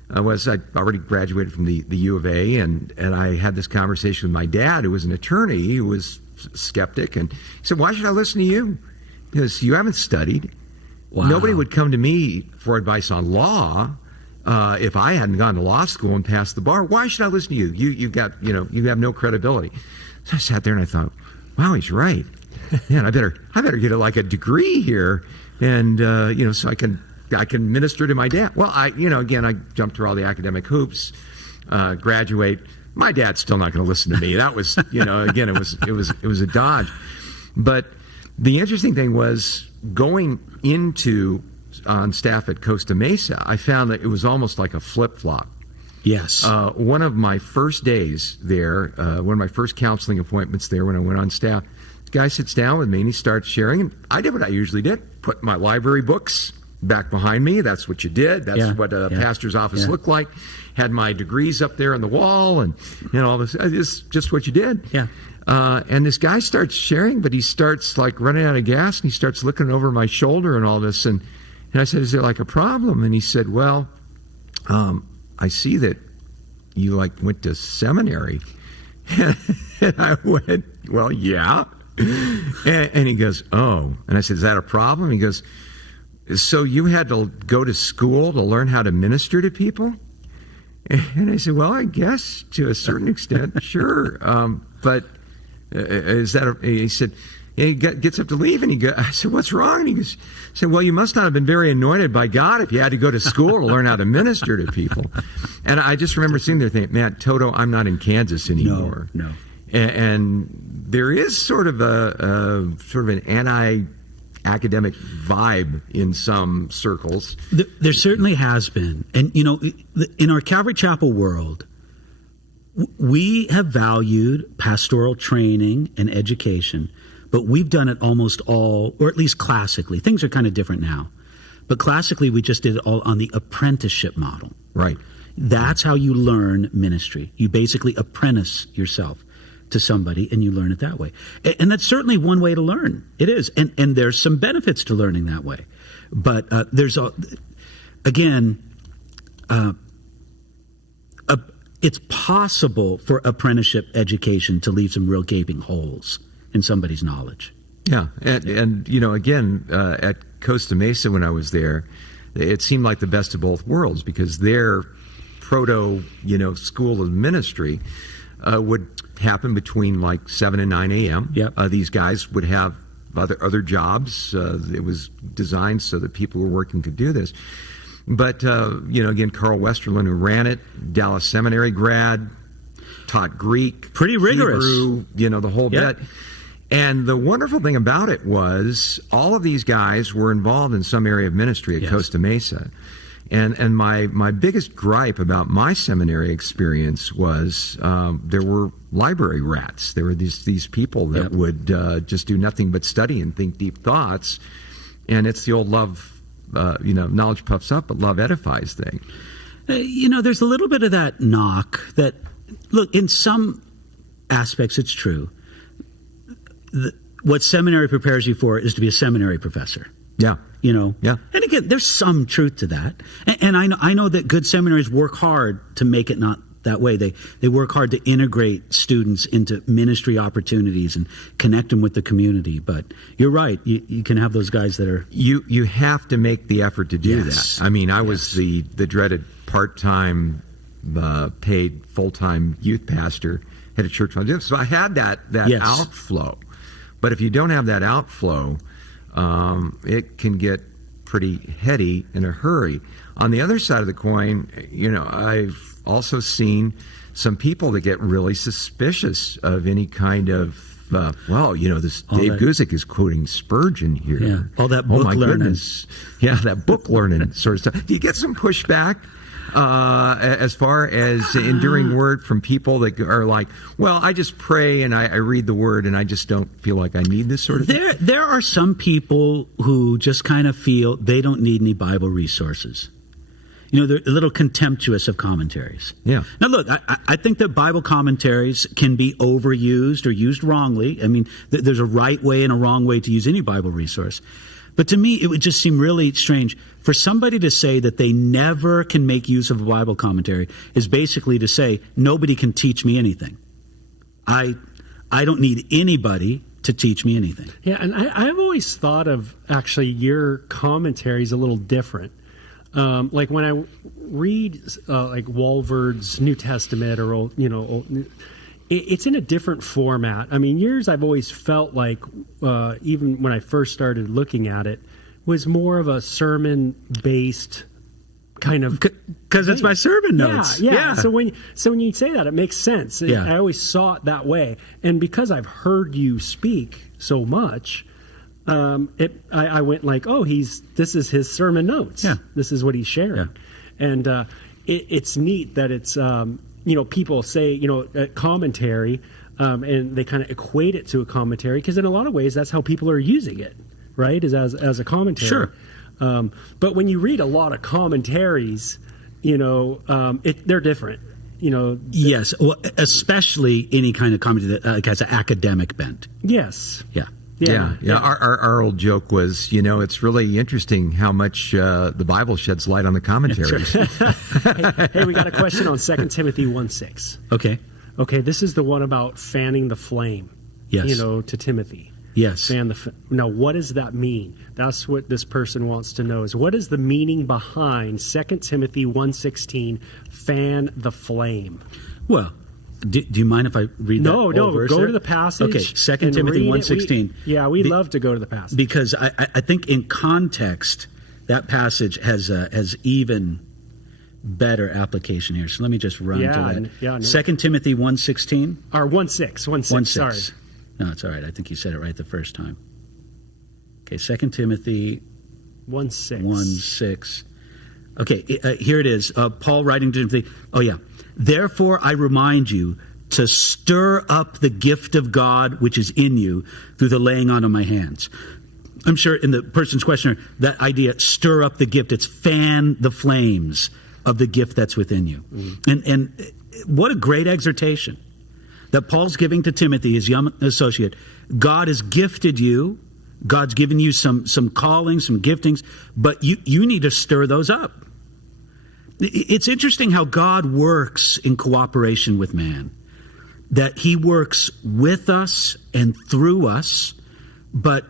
was I already graduated from the U of A, and I had this conversation with my dad, who was an attorney, who was a skeptic, and he said, why should I listen to you? Because you haven't studied. Wow. Nobody would come to me for advice on law if I hadn't gone to law school and passed the bar. Why should I listen to you? You have no credibility. So I sat there and I thought, wow, he's right. Man, I better get a degree here, and so I can minister to my dad. Well, I jumped through all the academic hoops, graduate. My dad's still not going to listen to me. That was, again, it was a dodge. But the interesting thing was going into on staff at Costa Mesa, I found that it was almost like a flip-flop. Yes. One of my first days there, one of my first counseling appointments there when I went on staff, the guy sits down with me and he starts sharing. And I did what I usually did, put my library books back behind me. That's what you did. That's what a pastor's office looked like. Had my degrees up there on the wall and all this. It's just what you did. Yeah. And this guy starts sharing, but he starts like running out of gas and he starts looking over my shoulder and all this. And I said, is there like a problem? And he said, well, I see that you like went to seminary. And I went, well, yeah. And he goes, oh. And I said, is that a problem? He goes, so you had to go to school to learn how to minister to people? And I said, well, I guess to a certain extent, sure. But is that he said, he gets up to leave, and I said, what's wrong? And he said, well, you must not have been very anointed by God if you had to go to school to learn how to minister to people. And I just remember sitting there thinking, man, Toto, I'm not in Kansas anymore. No. And there is sort of an anti-academic vibe in some circles. There certainly has been. And, in our Calvary Chapel world, we have valued pastoral training and education, but we've done it almost all, or at least classically. Things are kind of different now. But classically, we just did it all on the apprenticeship model. Right. That's how you learn ministry. You basically apprentice yourself to somebody, and you learn it that way. And that's certainly one way to learn. It is. And there's some benefits to learning that way. But it's possible for apprenticeship education to leave some real gaping holes in somebody's knowledge. Yeah. And again, at Costa Mesa when I was there, it seemed like the best of both worlds because their proto, school of ministry would happen between like 7 and 9 a.m. Yep. These guys would have other jobs. It was designed so that people who were working could do this. But, again, Carl Westerlund, who ran it, Dallas Seminary grad, taught Greek. Pretty rigorous. Hebrew, the whole bit. And the wonderful thing about it was all of these guys were involved in some area of ministry at Costa Mesa. And my biggest gripe about my seminary experience was there were library rats. There were these people that would just do nothing but study and think deep thoughts. And it's the old love, knowledge puffs up, but love edifies thing. There's a little bit of that knock that, look, in some aspects it's true. What seminary prepares you for is to be a seminary professor. Yeah. Yeah. And again, there's some truth to that. And I know that good seminaries work hard to make it not that way. They work hard to integrate students into ministry opportunities and connect them with the community. But you're right. You can have those guys that are... You have to make the effort to do that. I mean, I was the dreaded part-time, paid full-time youth pastor at a church. So I had that outflow. But if you don't have that outflow, it can get pretty heady in a hurry. On the other side of the coin, I've also seen some people that get really suspicious of any kind of, this Dave Guzik is quoting Spurgeon here. Yeah, all that book learning. Goodness. Yeah, that book learning sort of stuff. Do you get some pushback as far as enduring word from people that are like, well, I just pray and I read the word and I just don't feel like I need this sort of thing? There are some people who just kind of feel they don't need any Bible resources. They're a little contemptuous of commentaries. Yeah. Now, look, I think that Bible commentaries can be overused or used wrongly. I mean, there's a right way and a wrong way to use any Bible resource. But to me, it would just seem really strange for somebody to say that they never can make use of a Bible commentary is basically to say, nobody can teach me anything. I don't need anybody to teach me anything. Yeah, and I've always thought of actually your commentaries a little different. Like when I read like Walvoord's New Testament or it's in a different format. I mean, yours I've always felt like even when I first started looking at it was more of a sermon based kind of because it's my sermon notes. Yeah. So when you say that, it makes sense. I always saw it that way, and because I've heard you speak so much. I went like, oh, this is his sermon notes. Yeah. This is what he's sharing. Yeah. And it's neat that it's people say a commentary, and they kind of equate it to a commentary because in a lot of ways that's how people are using it, right? Is as a commentary. Sure. But when you read a lot of commentaries, they're different. Yes, well, especially any kind of commentary that has an academic bent. Yes. Yeah. Yeah. Our old joke was, it's really interesting how much the Bible sheds light on the commentaries. Hey, we got a question on 2 Timothy 1:6. Okay, this is the one about fanning the flame. Yes. To Timothy. Yes. Now, what does that mean? That's what this person wants to know. Is what is the meaning behind 2 Timothy 1:16? Fan the flame. Well. Do you mind if I read that whole verse go there? to the passage. Okay, 2 Timothy 1:16. We'd love to go to the passage. Because I think in context, that passage has even better application here. So let me just run to that. Yeah, 2 Timothy 1:16? Or 1:6, sorry. No, it's all right. I think you said it right the first time. Okay, 2 Timothy 1:6. 1:6. Okay, here it is. Paul writing to Timothy. Oh, yeah. Therefore, I remind you to stir up the gift of God which is in you through the laying on of my hands. I'm sure in the person's question, that idea, stir up the gift, it's fan the flames of the gift that's within you. And what a great exhortation that Paul's giving to Timothy, his young associate. God has gifted you. God's given you some callings, some giftings, but you need to stir those up. It's interesting how God works in cooperation with man, that he works with us and through us, but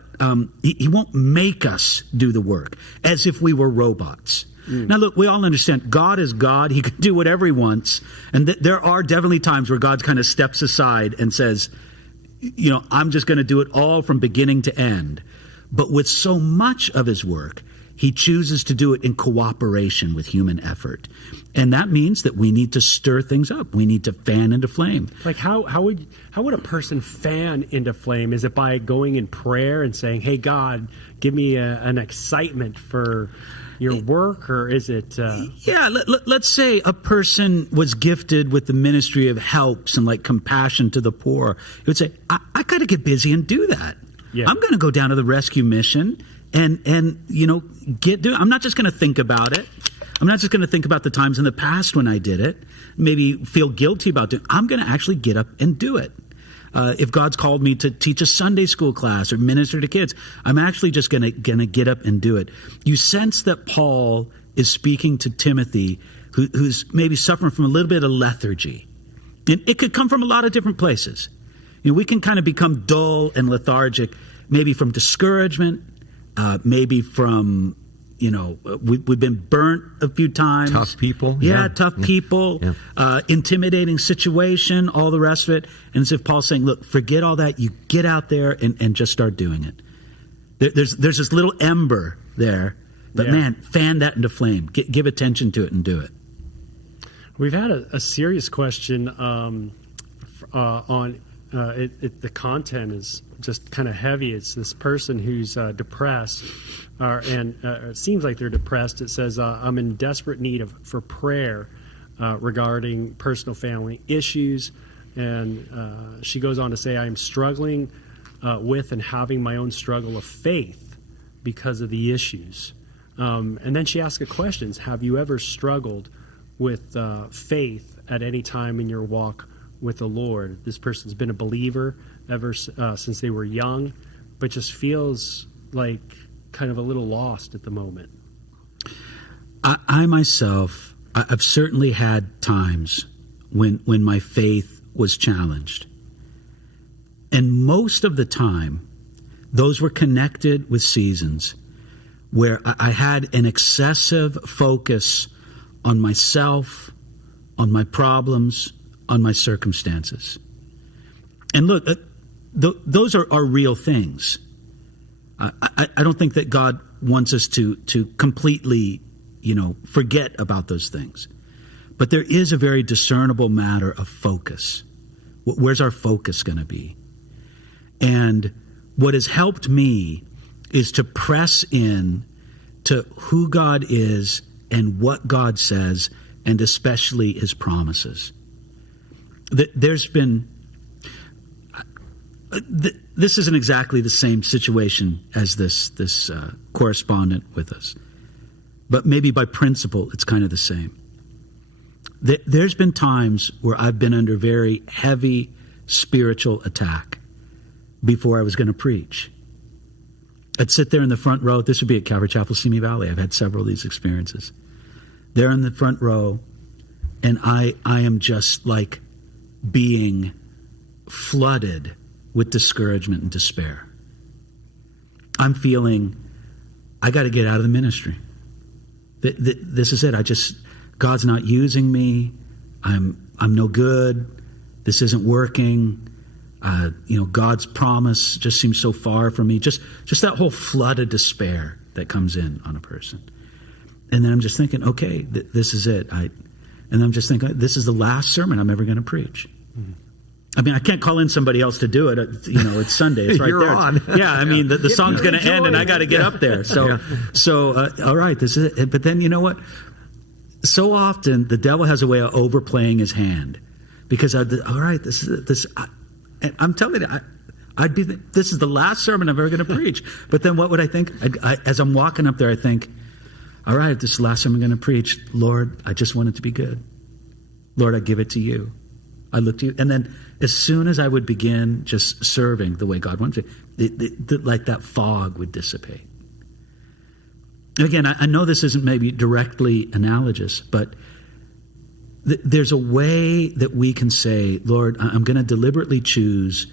he won't make us do the work as if we were robots. Now, look, we all understand God is God. He can do whatever he wants. And there are definitely times where God kind of steps aside and says, I'm just going to do it all from beginning to end. But with so much of his work, he chooses to do it in cooperation with human effort. And that means that we need to stir things up. We need to fan into flame. Like how would a person fan into flame? Is it by going in prayer and saying, hey, God, give me an excitement for your work? Or is it... let's say a person was gifted with the ministry of helps and like compassion to the poor. He would say, I got to get busy and do that. Yeah. I'm going to go down to the rescue mission and I'm not just going to think about it. I'm not just going to think about the times in the past when I did it, maybe feel guilty about it. I'm going to actually get up and do it. If God's called me to teach a Sunday school class or minister to kids, I'm actually just going to get up and do it. You sense that Paul is speaking to Timothy, who's maybe suffering from a little bit of lethargy. And it could come from a lot of different places. We can kind of become dull and lethargic, maybe from discouragement, maybe from, we've been burnt a few times. Tough people. Tough people, intimidating situation, all the rest of it. And as if Paul's saying, look, forget all that. You get out there and just start doing it. There's this little ember there, but man, fan that into flame. Give attention to it and do it. We've had a serious question on the content is just kind of heavy. It's this person who's depressed, and it seems like they're depressed. It says, I'm in desperate need for prayer regarding personal family issues. And she goes on to say, I am struggling with and having my own struggle of faith because of the issues. And then she asks a question, have you ever struggled with faith at any time in your walk with the Lord? This person's been a believer ever since they were young, but just feels like kind of a little lost at the moment. I myself, I've certainly had times when my faith was challenged. And most of the time, those were connected with seasons where I had an excessive focus on myself, on my problems, on my circumstances. And look, those are real things. I don't think that God wants us to completely, forget about those things. But there is a very discernible matter of focus. Where's our focus going to be? And what has helped me is to press in to who God is and what God says and especially his promises. There's been... This isn't exactly the same situation as this correspondent with us, but maybe by principle it's kind of the same. There's been times where I've been under very heavy spiritual attack before I was going to preach. I'd sit there in the front row. This would be at Calvary Chapel, Simi Valley. I've had several of these experiences. There in the front row, and I am just like being flooded with discouragement and despair. I'm feeling, I got to get out of the ministry. This is it. God's not using me. I'm no good. This isn't working. God's promise just seems so far from me. Just that whole flood of despair that comes in on a person. And then I'm just thinking, okay, this is it. And I'm just thinking, this is the last sermon I'm ever going to preach. Mm-hmm. I mean, I can't call in somebody else to do it. It's Sunday. It's right You're there. on. Yeah, I mean, the song's going to end, and I got to get up there. So, all right, this is it. But then, you know what? So often, the devil has a way of overplaying his hand, because all right, this is this. I'm telling you, this is the last sermon I'm ever going to preach. But then, what would I think? As I'm walking up there, I think, all right, this is the last sermon I'm going to preach. Lord, I just want it to be good. Lord, I give it to you. I look to you. And then as soon as I would begin just serving the way God wants it, like that fog would dissipate. And again, I know this isn't maybe directly analogous, but there's a way that we can say, Lord, I'm going to deliberately choose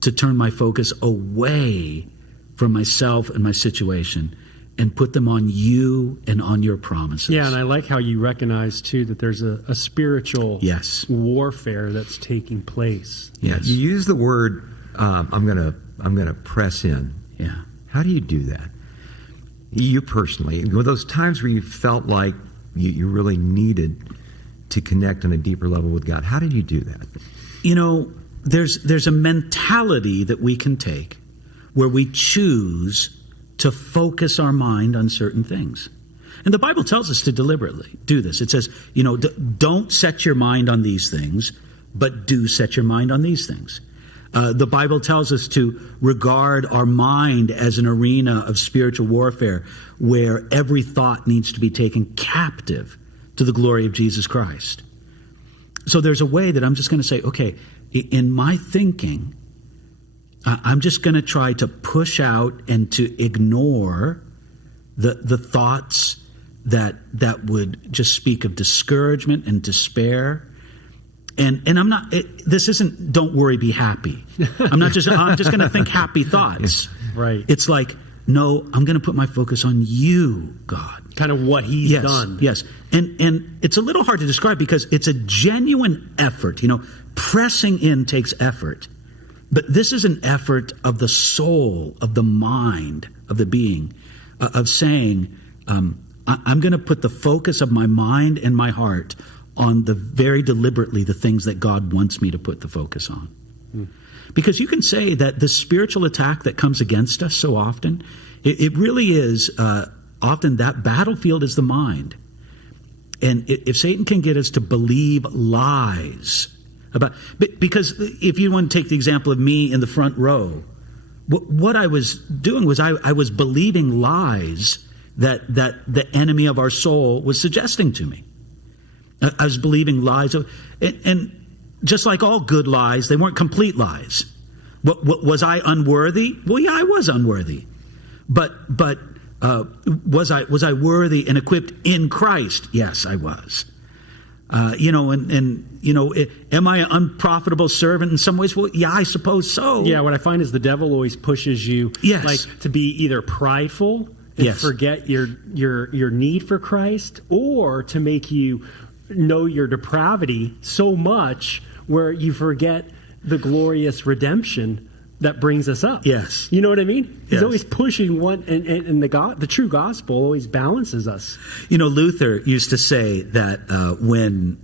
to turn my focus away from myself and my situation and put them on you and on your promises. Yeah, and I like how you recognize, too, that there's a spiritual warfare that's taking place. Yes. You use the word, I'm gonna press in. Yeah. How do you do that? You personally, with those times where you felt like you really needed to connect on a deeper level with God, how did you do that? There's a mentality that we can take where we choose to focus our mind on certain things. And the Bible tells us to deliberately do this. It says, don't set your mind on these things, but do set your mind on these things. The Bible tells us to regard our mind as an arena of spiritual warfare where every thought needs to be taken captive to the glory of Jesus Christ. So there's a way that I'm just going to say, okay, in my thinking, I'm just going to try to push out and to ignore the thoughts that would just speak of discouragement and despair. And I'm not. This isn't. Don't worry, be happy. I'm just going to think happy thoughts. Right. It's like, no, I'm going to put my focus on you, God. Kind of what He's done. Yes. And it's a little hard to describe because it's a genuine effort. Pressing in takes effort. But this is an effort of the soul, of the mind, of the being, of saying, I'm going to put the focus of my mind and my heart on very deliberately the things that God wants me to put the focus on. Because you can say that the spiritual attack that comes against us so often, it really is often that battlefield is the mind. And if Satan can get us to believe lies because if you want to take the example of me in the front row, what I was doing was I was believing lies that the enemy of our soul was suggesting to me. I was believing lies, and just like all good lies, they weren't complete lies. Was I unworthy? Well, yeah, I was unworthy, but was I worthy and equipped in Christ? Yes, I was. Am I an unprofitable servant in some ways? Well, yeah, I suppose so. Yeah, what I find is the devil always pushes you to be either prideful and forget your need for Christ, or to make you know your depravity so much where you forget the glorious redemption that brings us up. Yes. You know what I mean? He's yes. always pushing one, and the true gospel always balances us. Luther used to say that when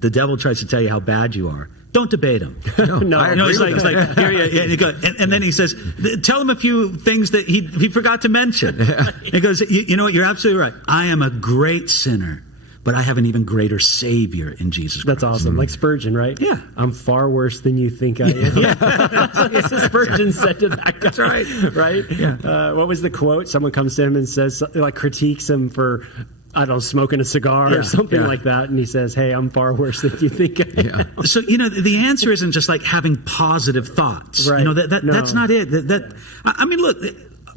the devil tries to tell you how bad you are, don't debate him. No, he's like and then he says, tell him a few things that he forgot to mention. He goes, you know what? You're absolutely right. I am a great sinner, but I have an even greater Savior in Jesus Christ. That's awesome. Like Spurgeon, right? Yeah. I'm far worse than you think I am. Yeah. Spurgeon said to that guy. That's right. Right? Yeah. What was the quote? Someone comes to him and says, like, critiques him for, I don't know, smoking a cigar or something like that. And he says, hey, I'm far worse than you think I am. So, the answer isn't just like having positive thoughts. Right. That's not it. I mean, look,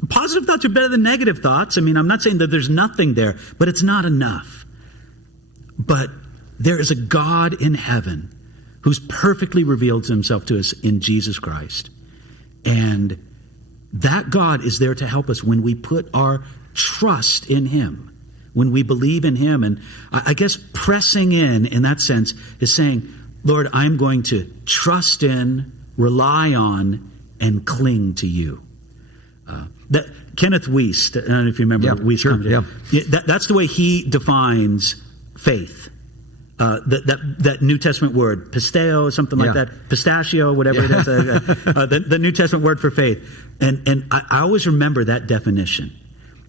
positive thoughts are better than negative thoughts. I mean, I'm not saying that there's nothing there, but it's not enough. But there is a God in heaven who's perfectly revealed himself to us in Jesus Christ. And that God is there to help us when we put our trust in him, when we believe in him. And I guess pressing in that sense, is saying, Lord, I'm going to trust in, rely on, and cling to you. That Kenneth Wiest, I don't know if you remember Wiest. Sure, that's the way he defines faith. That New Testament word, pisteo, something like that, pistachio, whatever it is, the New Testament word for faith. And I always remember that definition: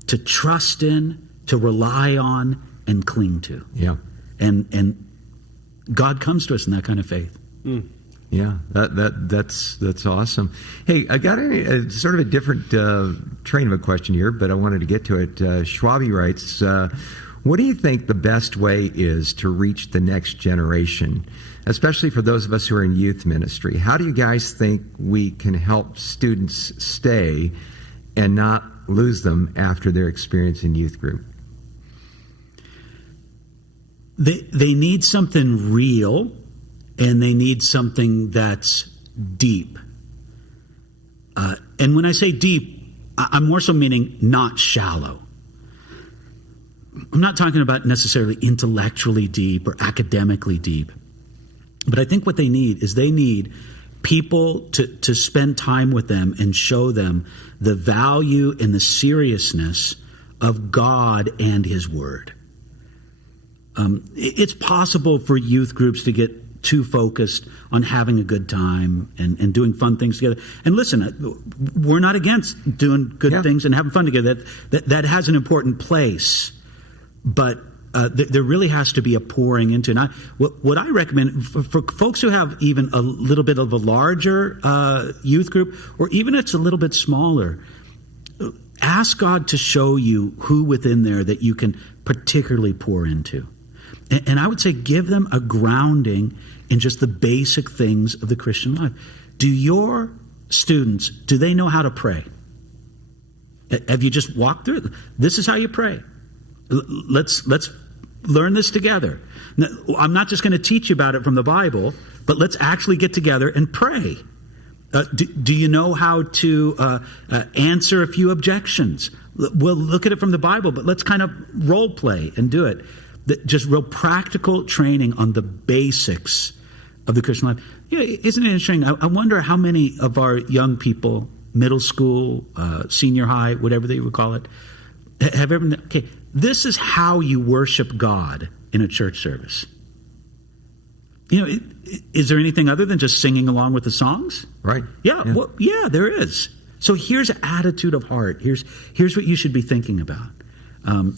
to trust in, to rely on, and cling to. Yeah. And God comes to us in that kind of faith. Mm. Yeah, that's awesome. Hey, I got sort of a different train of a question here, but I wanted to get to it. Schwabi writes, what do you think the best way is to reach the next generation, especially for those of us who are in youth ministry? How do you guys think we can help students stay and not lose them after their experience in youth group? They need something real, and they need something that's deep. And when I say deep, I'm more so meaning not shallow. I'm not talking about necessarily intellectually deep or academically deep. But I think what they need is they need people to spend time with them and show them the value and the seriousness of God and his word. It's possible for youth groups to get too focused on having a good time and doing fun things together. And listen, we're not against doing good things and having fun together. That has an important place. But there really has to be a pouring into it. And what I recommend for folks who have even a little bit of a larger youth group, or even if it's a little bit smaller, ask God to show you who within there that you can particularly pour into. And I would say give them a grounding in just the basic things of the Christian life. Do your students, do they know how to pray? Have you just walked through it? This is how you pray. Let's learn this together. Now, I'm not just going to teach you about it from the Bible, but let's actually get together and pray. Do you know how to answer a few objections? We'll look at it from the Bible, but let's kind of role play and do it. Just real practical training on the basics of the Christian life. Isn't it interesting? I wonder how many of our young people, middle school, senior high, whatever they would call it, have ever, this is how you worship God in a church service. Is there anything other than just singing along with the songs? Right. Yeah. Well, there is. So here's an attitude of heart. Here's what you should be thinking about.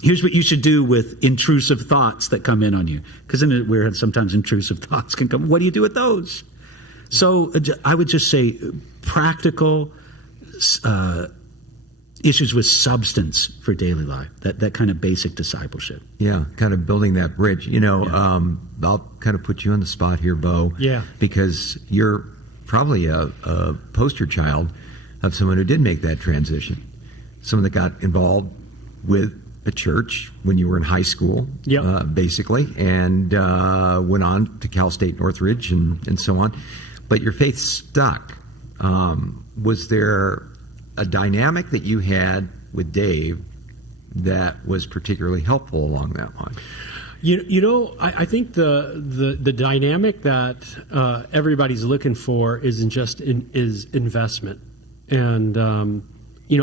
Here's what you should do with intrusive thoughts that come in on you. Because isn't it weird? Sometimes intrusive thoughts can come. What do you do with those? So I would just say practical issues with substance for daily life, that kind of basic discipleship. Yeah, kind of building that bridge. I'll kind of put you on the spot here, Bo. Yeah. Because you're probably a poster child of someone who did make that transition. Someone that got involved with a church when you were in high school, basically, and went on to Cal State Northridge and so on. But your faith stuck. Was there a dynamic that you had with Dave that was particularly helpful along that line? I think the dynamic that everybody's looking for is investment. And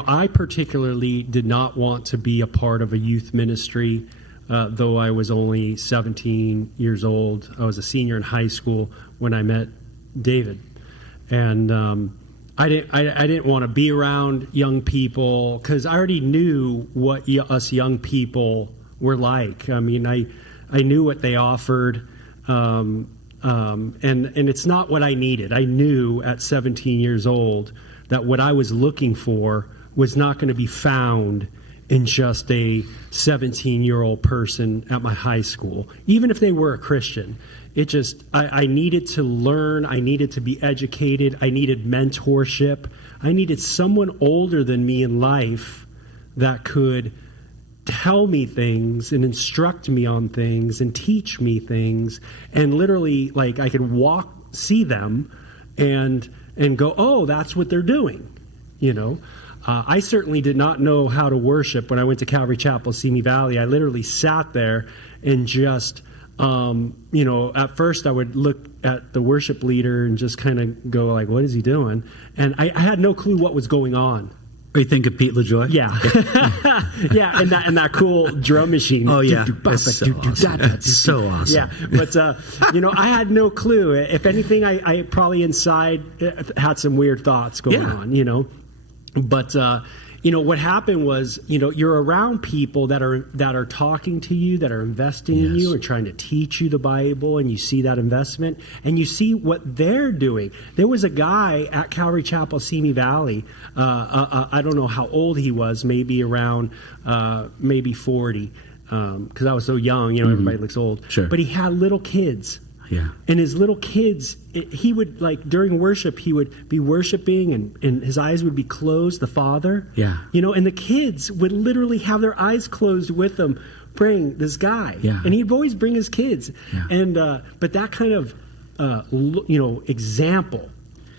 I particularly did not want to be a part of a youth ministry, though I was only 17 years old. I was a senior in high school when I met David, and I didn't want to be around young people because I already knew what us young people were like. I mean, I knew what they offered. And it's not what I needed. I knew at 17 years old that what I was looking for was not going to be found in just a 17-year-old person at my high school, even if they were a Christian. It just, I needed to learn. I needed to be educated. I needed mentorship. I needed someone older than me in life that could tell me things and instruct me on things and teach me things, and literally, like, I could see them and go, oh, that's what they're doing, you know. I certainly did not know how to worship when I went to Calvary Chapel, Simi Valley. I literally sat there and just, at first I would look at the worship leader and just kind of go like, what is he doing? And I had no clue what was going on. Or you think of Pete LaJoy? Yeah. Yeah, and that cool drum machine. Oh, yeah. That's so awesome. That's so awesome. Yeah, but, I had no clue. If anything, I probably inside had some weird thoughts going on, you know. But, what happened was, you're around people that are talking to you, that are investing in you and trying to teach you the Bible, and you see that investment, and you see what they're doing. There was a guy at Calvary Chapel, Simi Valley. I don't know how old he was, maybe around maybe 40, because I was so young. Everybody looks old. Sure. But he had little kids. Yeah. And his little kids, he would, like, during worship, he would be worshiping and his eyes would be closed, the father. Yeah. And the kids would literally have their eyes closed with them, praying, this guy. Yeah. And he'd always bring his kids. Yeah. And, but that kind of, example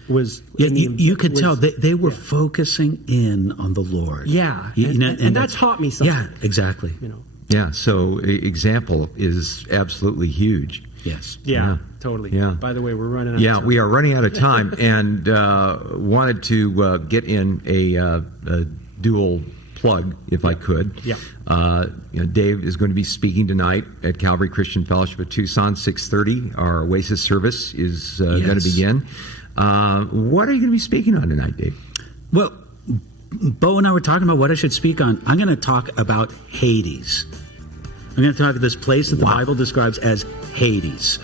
was... You could tell they were focusing in on the Lord. Yeah. And that taught me something. Yeah, exactly. Yeah, so example is absolutely huge. Yes. Yeah, totally. Yeah. By the way, we're running out of time. We are running out of time, and wanted to get in a dual plug, if I could. Yeah. Dave is going to be speaking tonight at Calvary Christian Fellowship at Tucson, 6:30. Our Oasis service is going to begin. What are you going to be speaking on tonight, Dave? Well, Bo and I were talking about what I should speak on. I'm going to talk about Hades. I'm going to talk about this place that the Bible describes as Hades.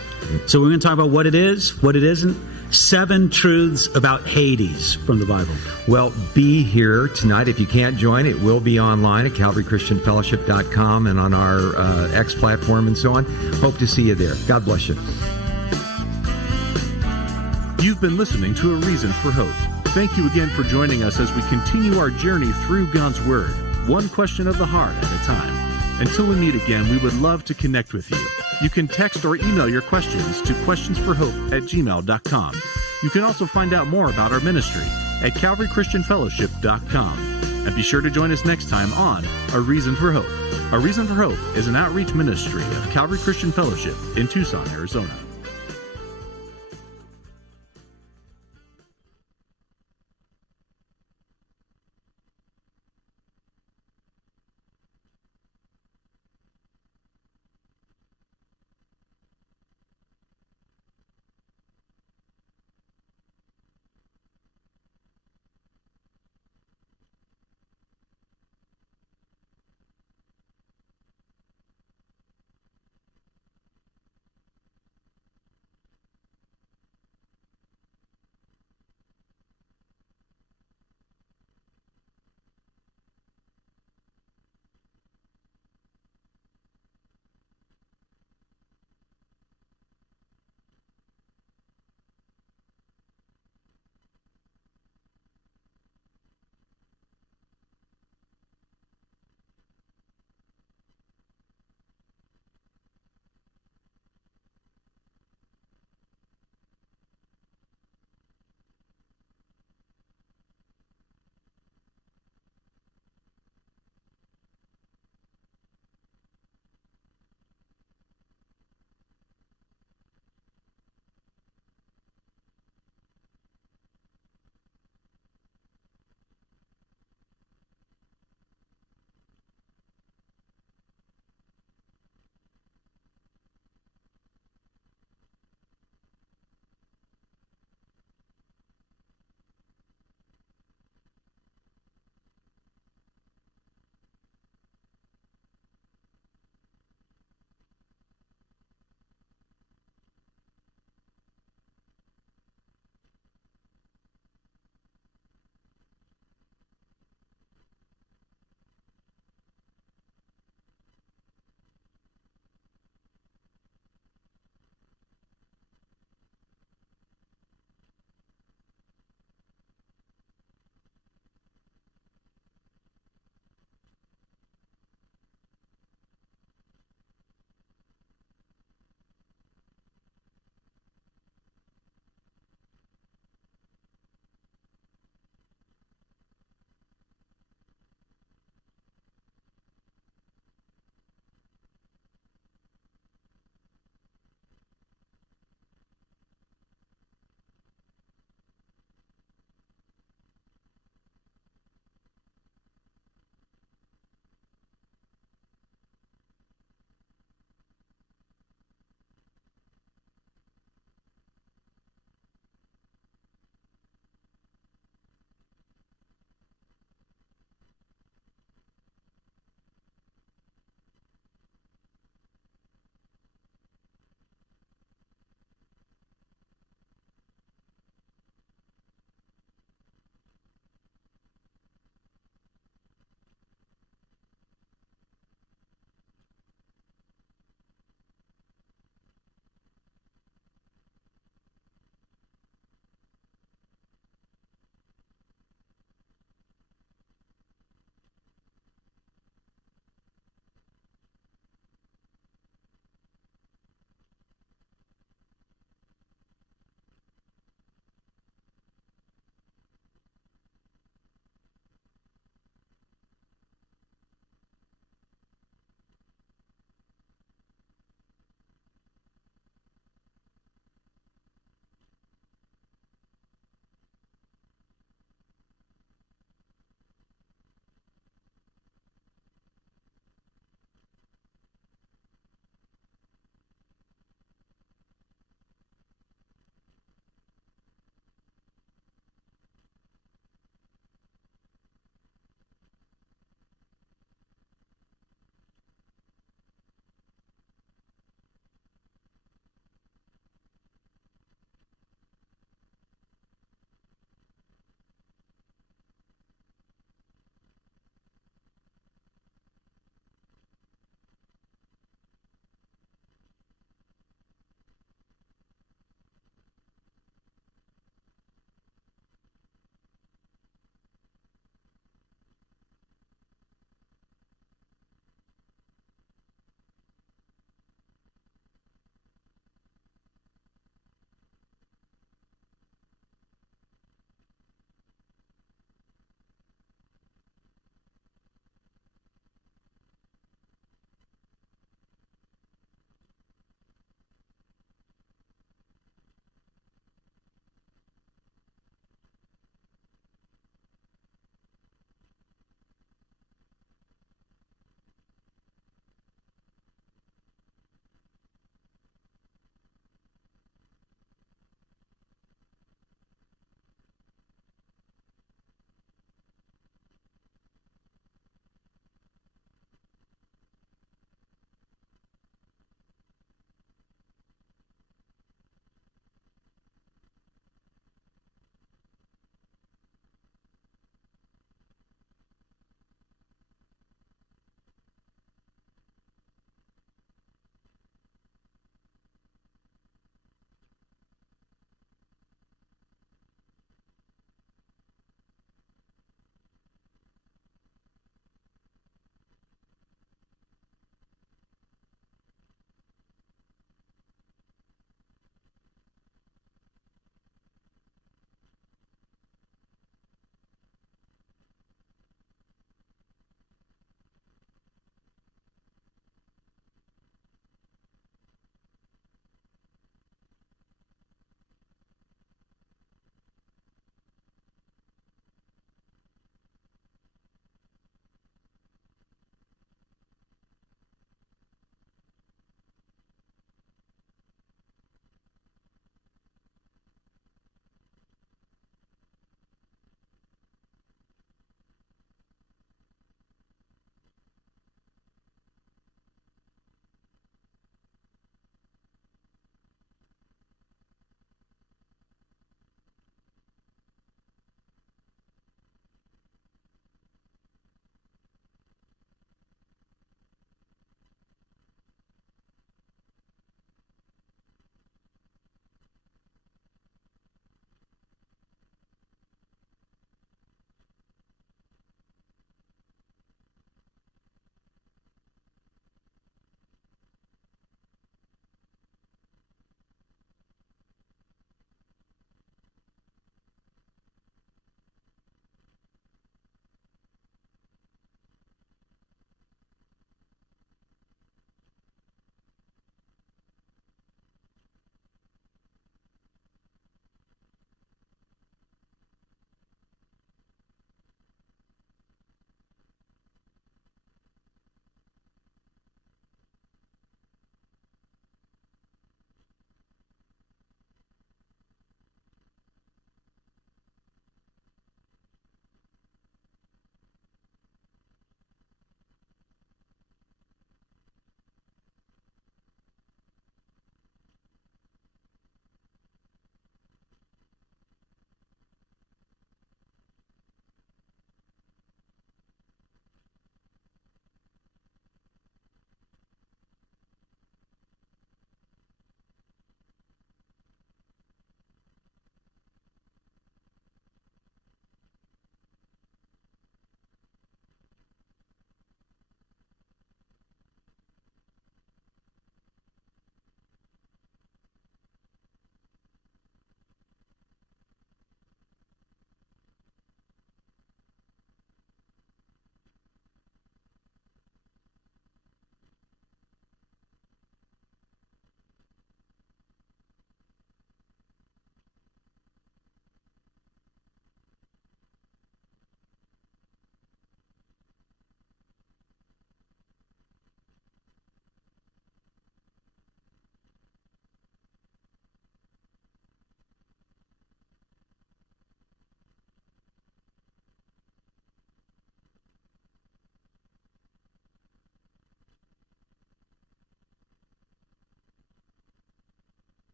So we're going to talk about what it is, what it isn't. 7 truths about Hades from the Bible. Well, be here tonight. If you can't join, it will be online at calvarychristianfellowship.com and on our X platform and so on. Hope to see you there. God bless you. You've been listening to A Reason for Hope. Thank you again for joining us as we continue our journey through God's Word, one question of the heart at a time. Until we meet again, we would love to connect with you. You can text or email your questions to questionsforhope@gmail.com. You can also find out more about our ministry at calvarychristianfellowship.com. And be sure to join us next time on A Reason for Hope. A Reason for Hope is an outreach ministry of Calvary Christian Fellowship in Tucson, Arizona.